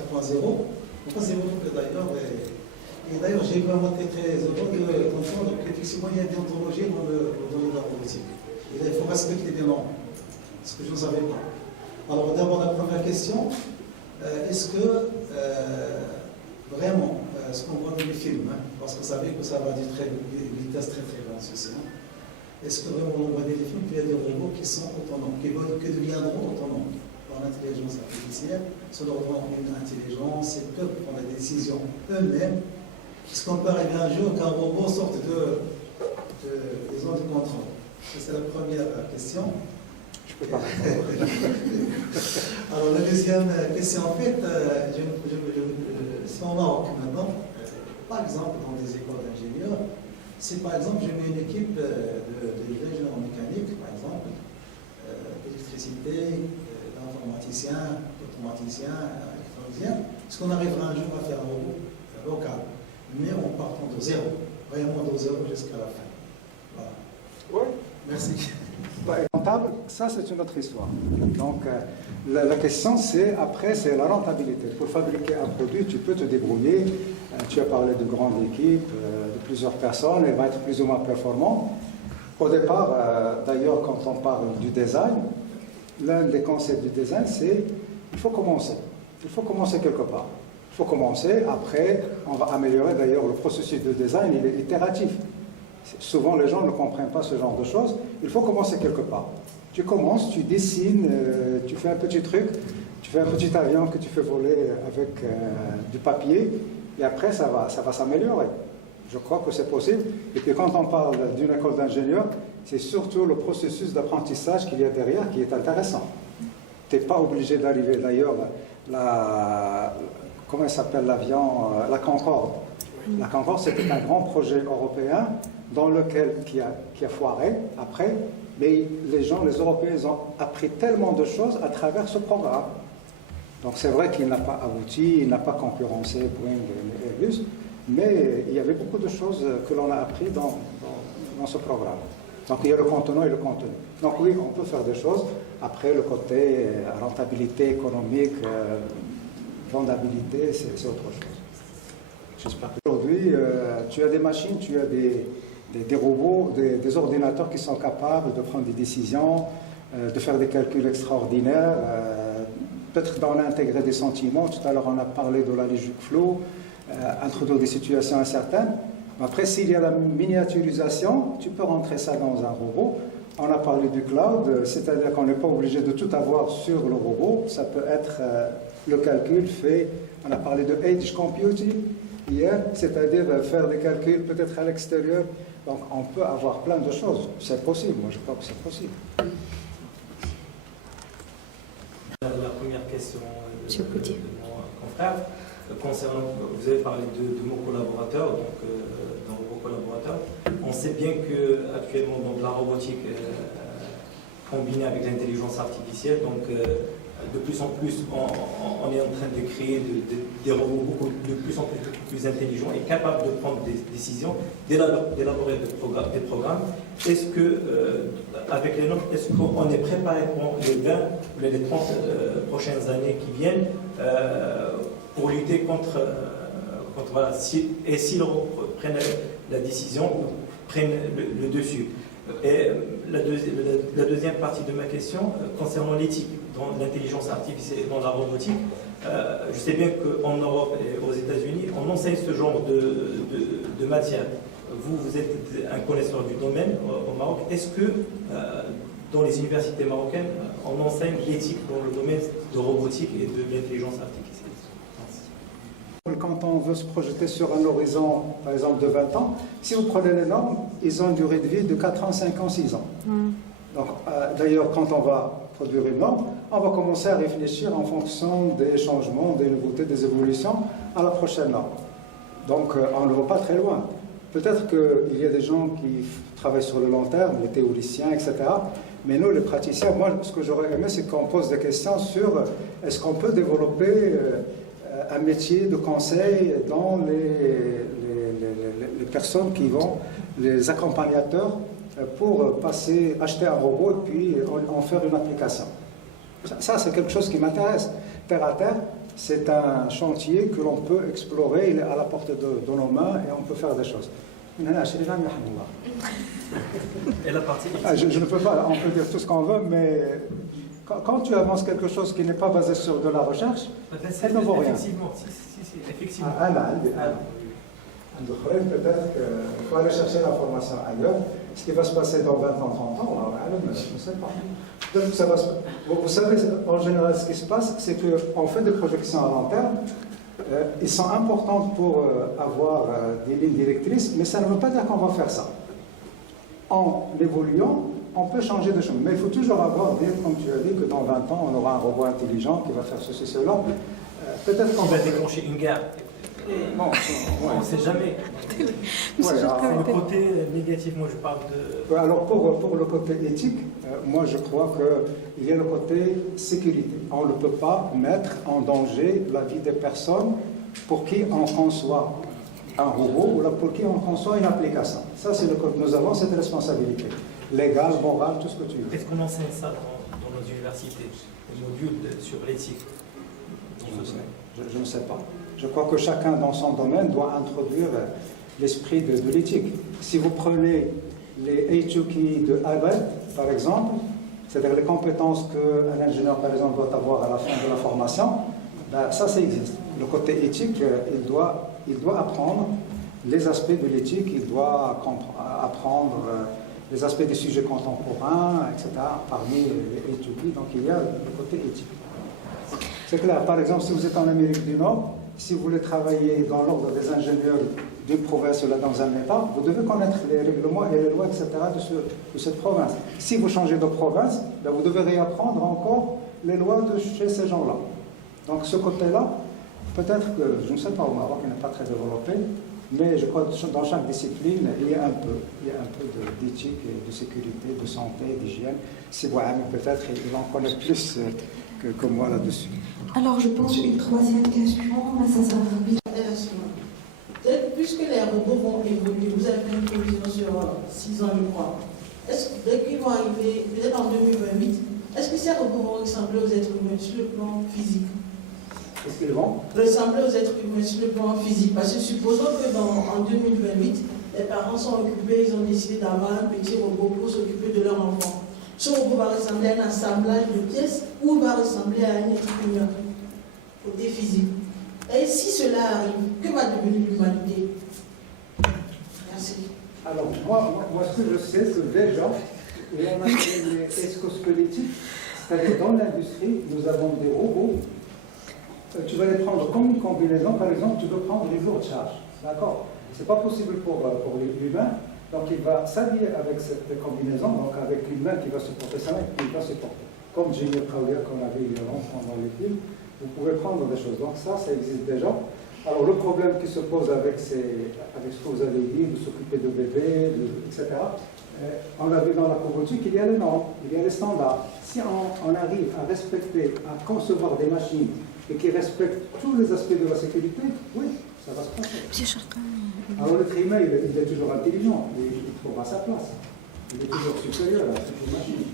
pourquoi c'est beaucoup que d'ailleurs, et d'ailleurs j'ai vraiment été très heureux d'entendre qu'effectivement il y a des ontologies dans le domaine de la politique. Et là, il faut respecter des normes, ce que je ne savais pas. Alors d'abord la première question, est-ce que vraiment, ce qu'on voit dans les films, parce que vous savez que ça va d'une vitesse très très grande, ceci, est-ce que vraiment on voit des films qu'il y a des robots qui sont autonomes, qui deviendront autonomes par l'intelligence artificielle, ça leur donne une intelligence et peuvent prendre des décisions eux-mêmes. Est-ce qu'on peut arriver un jour qu'un robot sorte des zones de contrôle? C'est la première question. Je peux pas. Alors la deuxième question, en fait, c'est en Maroc maintenant, par exemple dans des écoles d'ingénieurs. Si par exemple je mets une équipe d'ingénieurs mécaniques, par exemple, d'électricité, d'informaticiens, d'automaticiens, électroniciens, est-ce qu'on arrivera un jour à faire un robot local, mais en partant de zéro, vraiment de zéro jusqu'à la fin? Voilà. Oui. Merci. Rentable, ça c'est une autre histoire. Donc la question c'est, après, c'est la rentabilité. Pour fabriquer un produit, tu peux te débrouiller. Tu as parlé de grandes équipes, de plusieurs personnes, elles vont être plus ou moins performantes. Au départ, d'ailleurs, quand on parle du design, l'un des concepts du design, c'est il faut commencer. Il faut commencer quelque part. Il faut commencer, après, on va améliorer. D'ailleurs, le processus de design, il est itératif. Souvent, les gens ne comprennent pas ce genre de choses. Il faut commencer quelque part. Tu commences, tu dessines, tu fais un petit truc, tu fais un petit avion que tu fais voler avec du papier, et après, ça va s'améliorer. Je crois que c'est possible. Et puis, quand on parle d'une école d'ingénieur, c'est surtout le processus d'apprentissage qu'il y a derrière qui est intéressant. Tu n'es pas obligé d'arriver. D'ailleurs, comment s'appelle l'avion, la Concorde. La Concorde, c'était un grand projet européen dans lequel qui a foiré après, mais les Européens, ils ont appris tellement de choses à travers ce programme. Donc c'est vrai qu'il n'a pas abouti, il n'a pas concurrencé Boeing et Airbus, mais il y avait beaucoup de choses que l'on a appris dans ce programme. Donc il y a le contenant et le contenu. Donc oui, on peut faire des choses. Après, le côté rentabilité économique, vendabilité, c'est autre chose. Aujourd'hui, tu as des machines, tu as des robots, des ordinateurs qui sont capables de prendre des décisions, de faire des calculs extraordinaires, peut-être d'en intégrer des sentiments. Tout à l'heure, on a parlé de la logique flow, introduire des situations incertaines. Après, s'il y a la miniaturisation, tu peux rentrer ça dans un robot. On a parlé du cloud, c'est-à-dire qu'on n'est pas obligé de tout avoir sur le robot. Ça peut être le calcul fait. On a parlé de edge computing hier, c'est-à-dire faire des calculs peut-être à l'extérieur. Donc on peut avoir plein de choses. C'est possible, moi je crois que c'est possible. La première question de mon confrère, concernant, vous avez parlé de mon collaborateur, donc dans vos collaborateurs. On sait bien qu'actuellement, la robotique combinée avec l'intelligence artificielle, donc de plus en plus, on est en train de créer des robots de plus en plus intelligents et capables de prendre des décisions, d'élaborer des programmes. Est-ce que, avec les normes, est-ce qu'on est préparé pour les 20 ou les 30 prochaines années qui viennent pour lutter contre voilà, s'ils prennent la décision ou prennent le dessus. Et la deuxième partie de ma question, concernant l'éthique dans l'intelligence artificielle et dans la robotique, je sais bien qu'en Europe et aux États-Unis, on enseigne ce genre de matière. Vous êtes un connaisseur du domaine au Maroc. Est-ce que dans les universités marocaines, on enseigne l'éthique dans le domaine de robotique et de l'intelligence artificielle? Quand on veut se projeter sur un horizon, par exemple, de 20 ans, si vous prenez les normes, ils ont une durée de vie de 4 ans, 5 ans, 6 ans. Donc, d'ailleurs, quand on va produire une norme, on va commencer à réfléchir en fonction des changements, des nouveautés, des évolutions à la prochaine norme. Donc, on ne va pas très loin. Peut-être qu'il y a des gens qui travaillent sur le long terme, les théoriciens, etc. Mais nous, les praticiens, moi, ce que j'aurais aimé, c'est qu'on pose des questions sur est-ce qu'on peut développer un métier de conseil dans les personnes qui vont, les accompagnateurs, pour acheter un robot et puis en faire une application. Ça, c'est quelque chose qui m'intéresse. Terre à terre, c'est un chantier que l'on peut explorer, il est à la portée de nos mains et on peut faire des choses. Et la partie je ne peux pas, on peut dire tout ce qu'on veut, mais quand tu avances quelque chose qui n'est pas basé sur de la recherche, ça ne vaut rien. Effectivement. Peut-être qu'il faut aller chercher l'information ailleurs. Ce qui va se passer dans 20 ans, 30 ans, je ne sais pas. Donc, vous savez, en général, ce qui se passe, c'est qu'on fait des projections à long terme. Ils sont importantes pour avoir des lignes directrices, mais ça ne veut pas dire qu'on va faire ça. En évoluant, on peut changer de choses. Mais il faut toujours dire, comme tu as dit, que dans 20 ans, on aura un robot intelligent qui va faire ceci, cela. Peut-être qu'on va déclencher une guerre. Bon, on ne sait jamais. C'est le côté négatif, moi je parle de... Alors pour le côté éthique, moi je crois qu'il y a le côté sécurité. On ne peut pas mettre en danger la vie des personnes pour qui on conçoit un robot ou pour qui on conçoit une application. Ça, c'est nous avons cette responsabilité. légale, morale, tout ce que tu veux. Est-ce qu'on enseigne ça dans nos universités, des modules sur l'éthique dans ce domaine? Je ne sais pas. Je crois que chacun dans son domaine doit introduire l'esprit de l'éthique. Si vous prenez les HUK de Harvard, par exemple, c'est-à-dire les compétences qu'un ingénieur, par exemple, doit avoir à la fin de la formation, ben, ça existe. Le côté éthique, il doit apprendre les aspects de l'éthique, il doit apprendre les aspects des sujets contemporains, etc., parmi les HUK. Donc il y a le côté éthique. C'est clair, par exemple, si vous êtes en Amérique du Nord, si vous voulez travailler dans l'ordre des ingénieurs d'une province ou là dans un État, vous devez connaître les règlements et les lois, etc. de cette province. Si vous changez de province, ben vous devez réapprendre encore les lois de chez ces gens-là. Donc ce côté-là, peut-être que, je ne sais pas, au Maroc, il n'est pas très développé, mais je crois que dans chaque discipline, il y a un peu d'éthique, de sécurité, de santé, d'hygiène. Si vous aimez, peut-être, il en connaît plus que moi là-dessus. Alors, je pense une troisième question, mais ça sera rapide. Puisque les robots vont évoluer, vous avez fait une prévision sur 6 ans, je crois. Est-ce que dès qu'ils vont arriver, peut-être en 2028, est-ce que ces robots vont ressembler aux êtres humains sur le plan physique? Est-ce qu'ils vont ressembler aux êtres humains sur le plan physique? Parce que supposons que en 2028, les parents sont occupés, ils ont décidé d'avoir un petit robot pour s'occuper de leur enfant. Ce robot va ressembler à un assemblage de pièces ou va ressembler à un être humain, côté physique. Et si cela arrive, que va devenir l'humanité? Merci. Alors, moi, ce que je sais, c'est déjà, et on a les exosquelettiques, c'est-à-dire dans l'industrie, nous avons des robots. Tu vas les prendre comme une combinaison, par exemple, tu veux prendre des jours de charge. D'accord? Ce n'est pas possible pour l'humain. Donc, il va s'habiller avec cette combinaison, donc avec une main qui va supporter sa main, qui va supporter. Comme Jimmy Crowder qu'on avait vu avant pendant les films, vous pouvez prendre des choses. Donc, ça existe déjà. Alors, le problème qui se pose avec ce que vous avez dit, de s'occuper de bébés, etc., on l'a vu dans la robotique, il y a les normes, il y a les standards. Si on arrive à respecter, à concevoir des machines et qui respectent tous les aspects de la sécurité, oui, ça va se passer. Alors l'être humain, il est toujours intelligent, il trouvera sa place. Il est toujours supérieur à toute machine.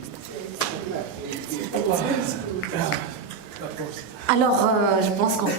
Alors, je pense qu'on va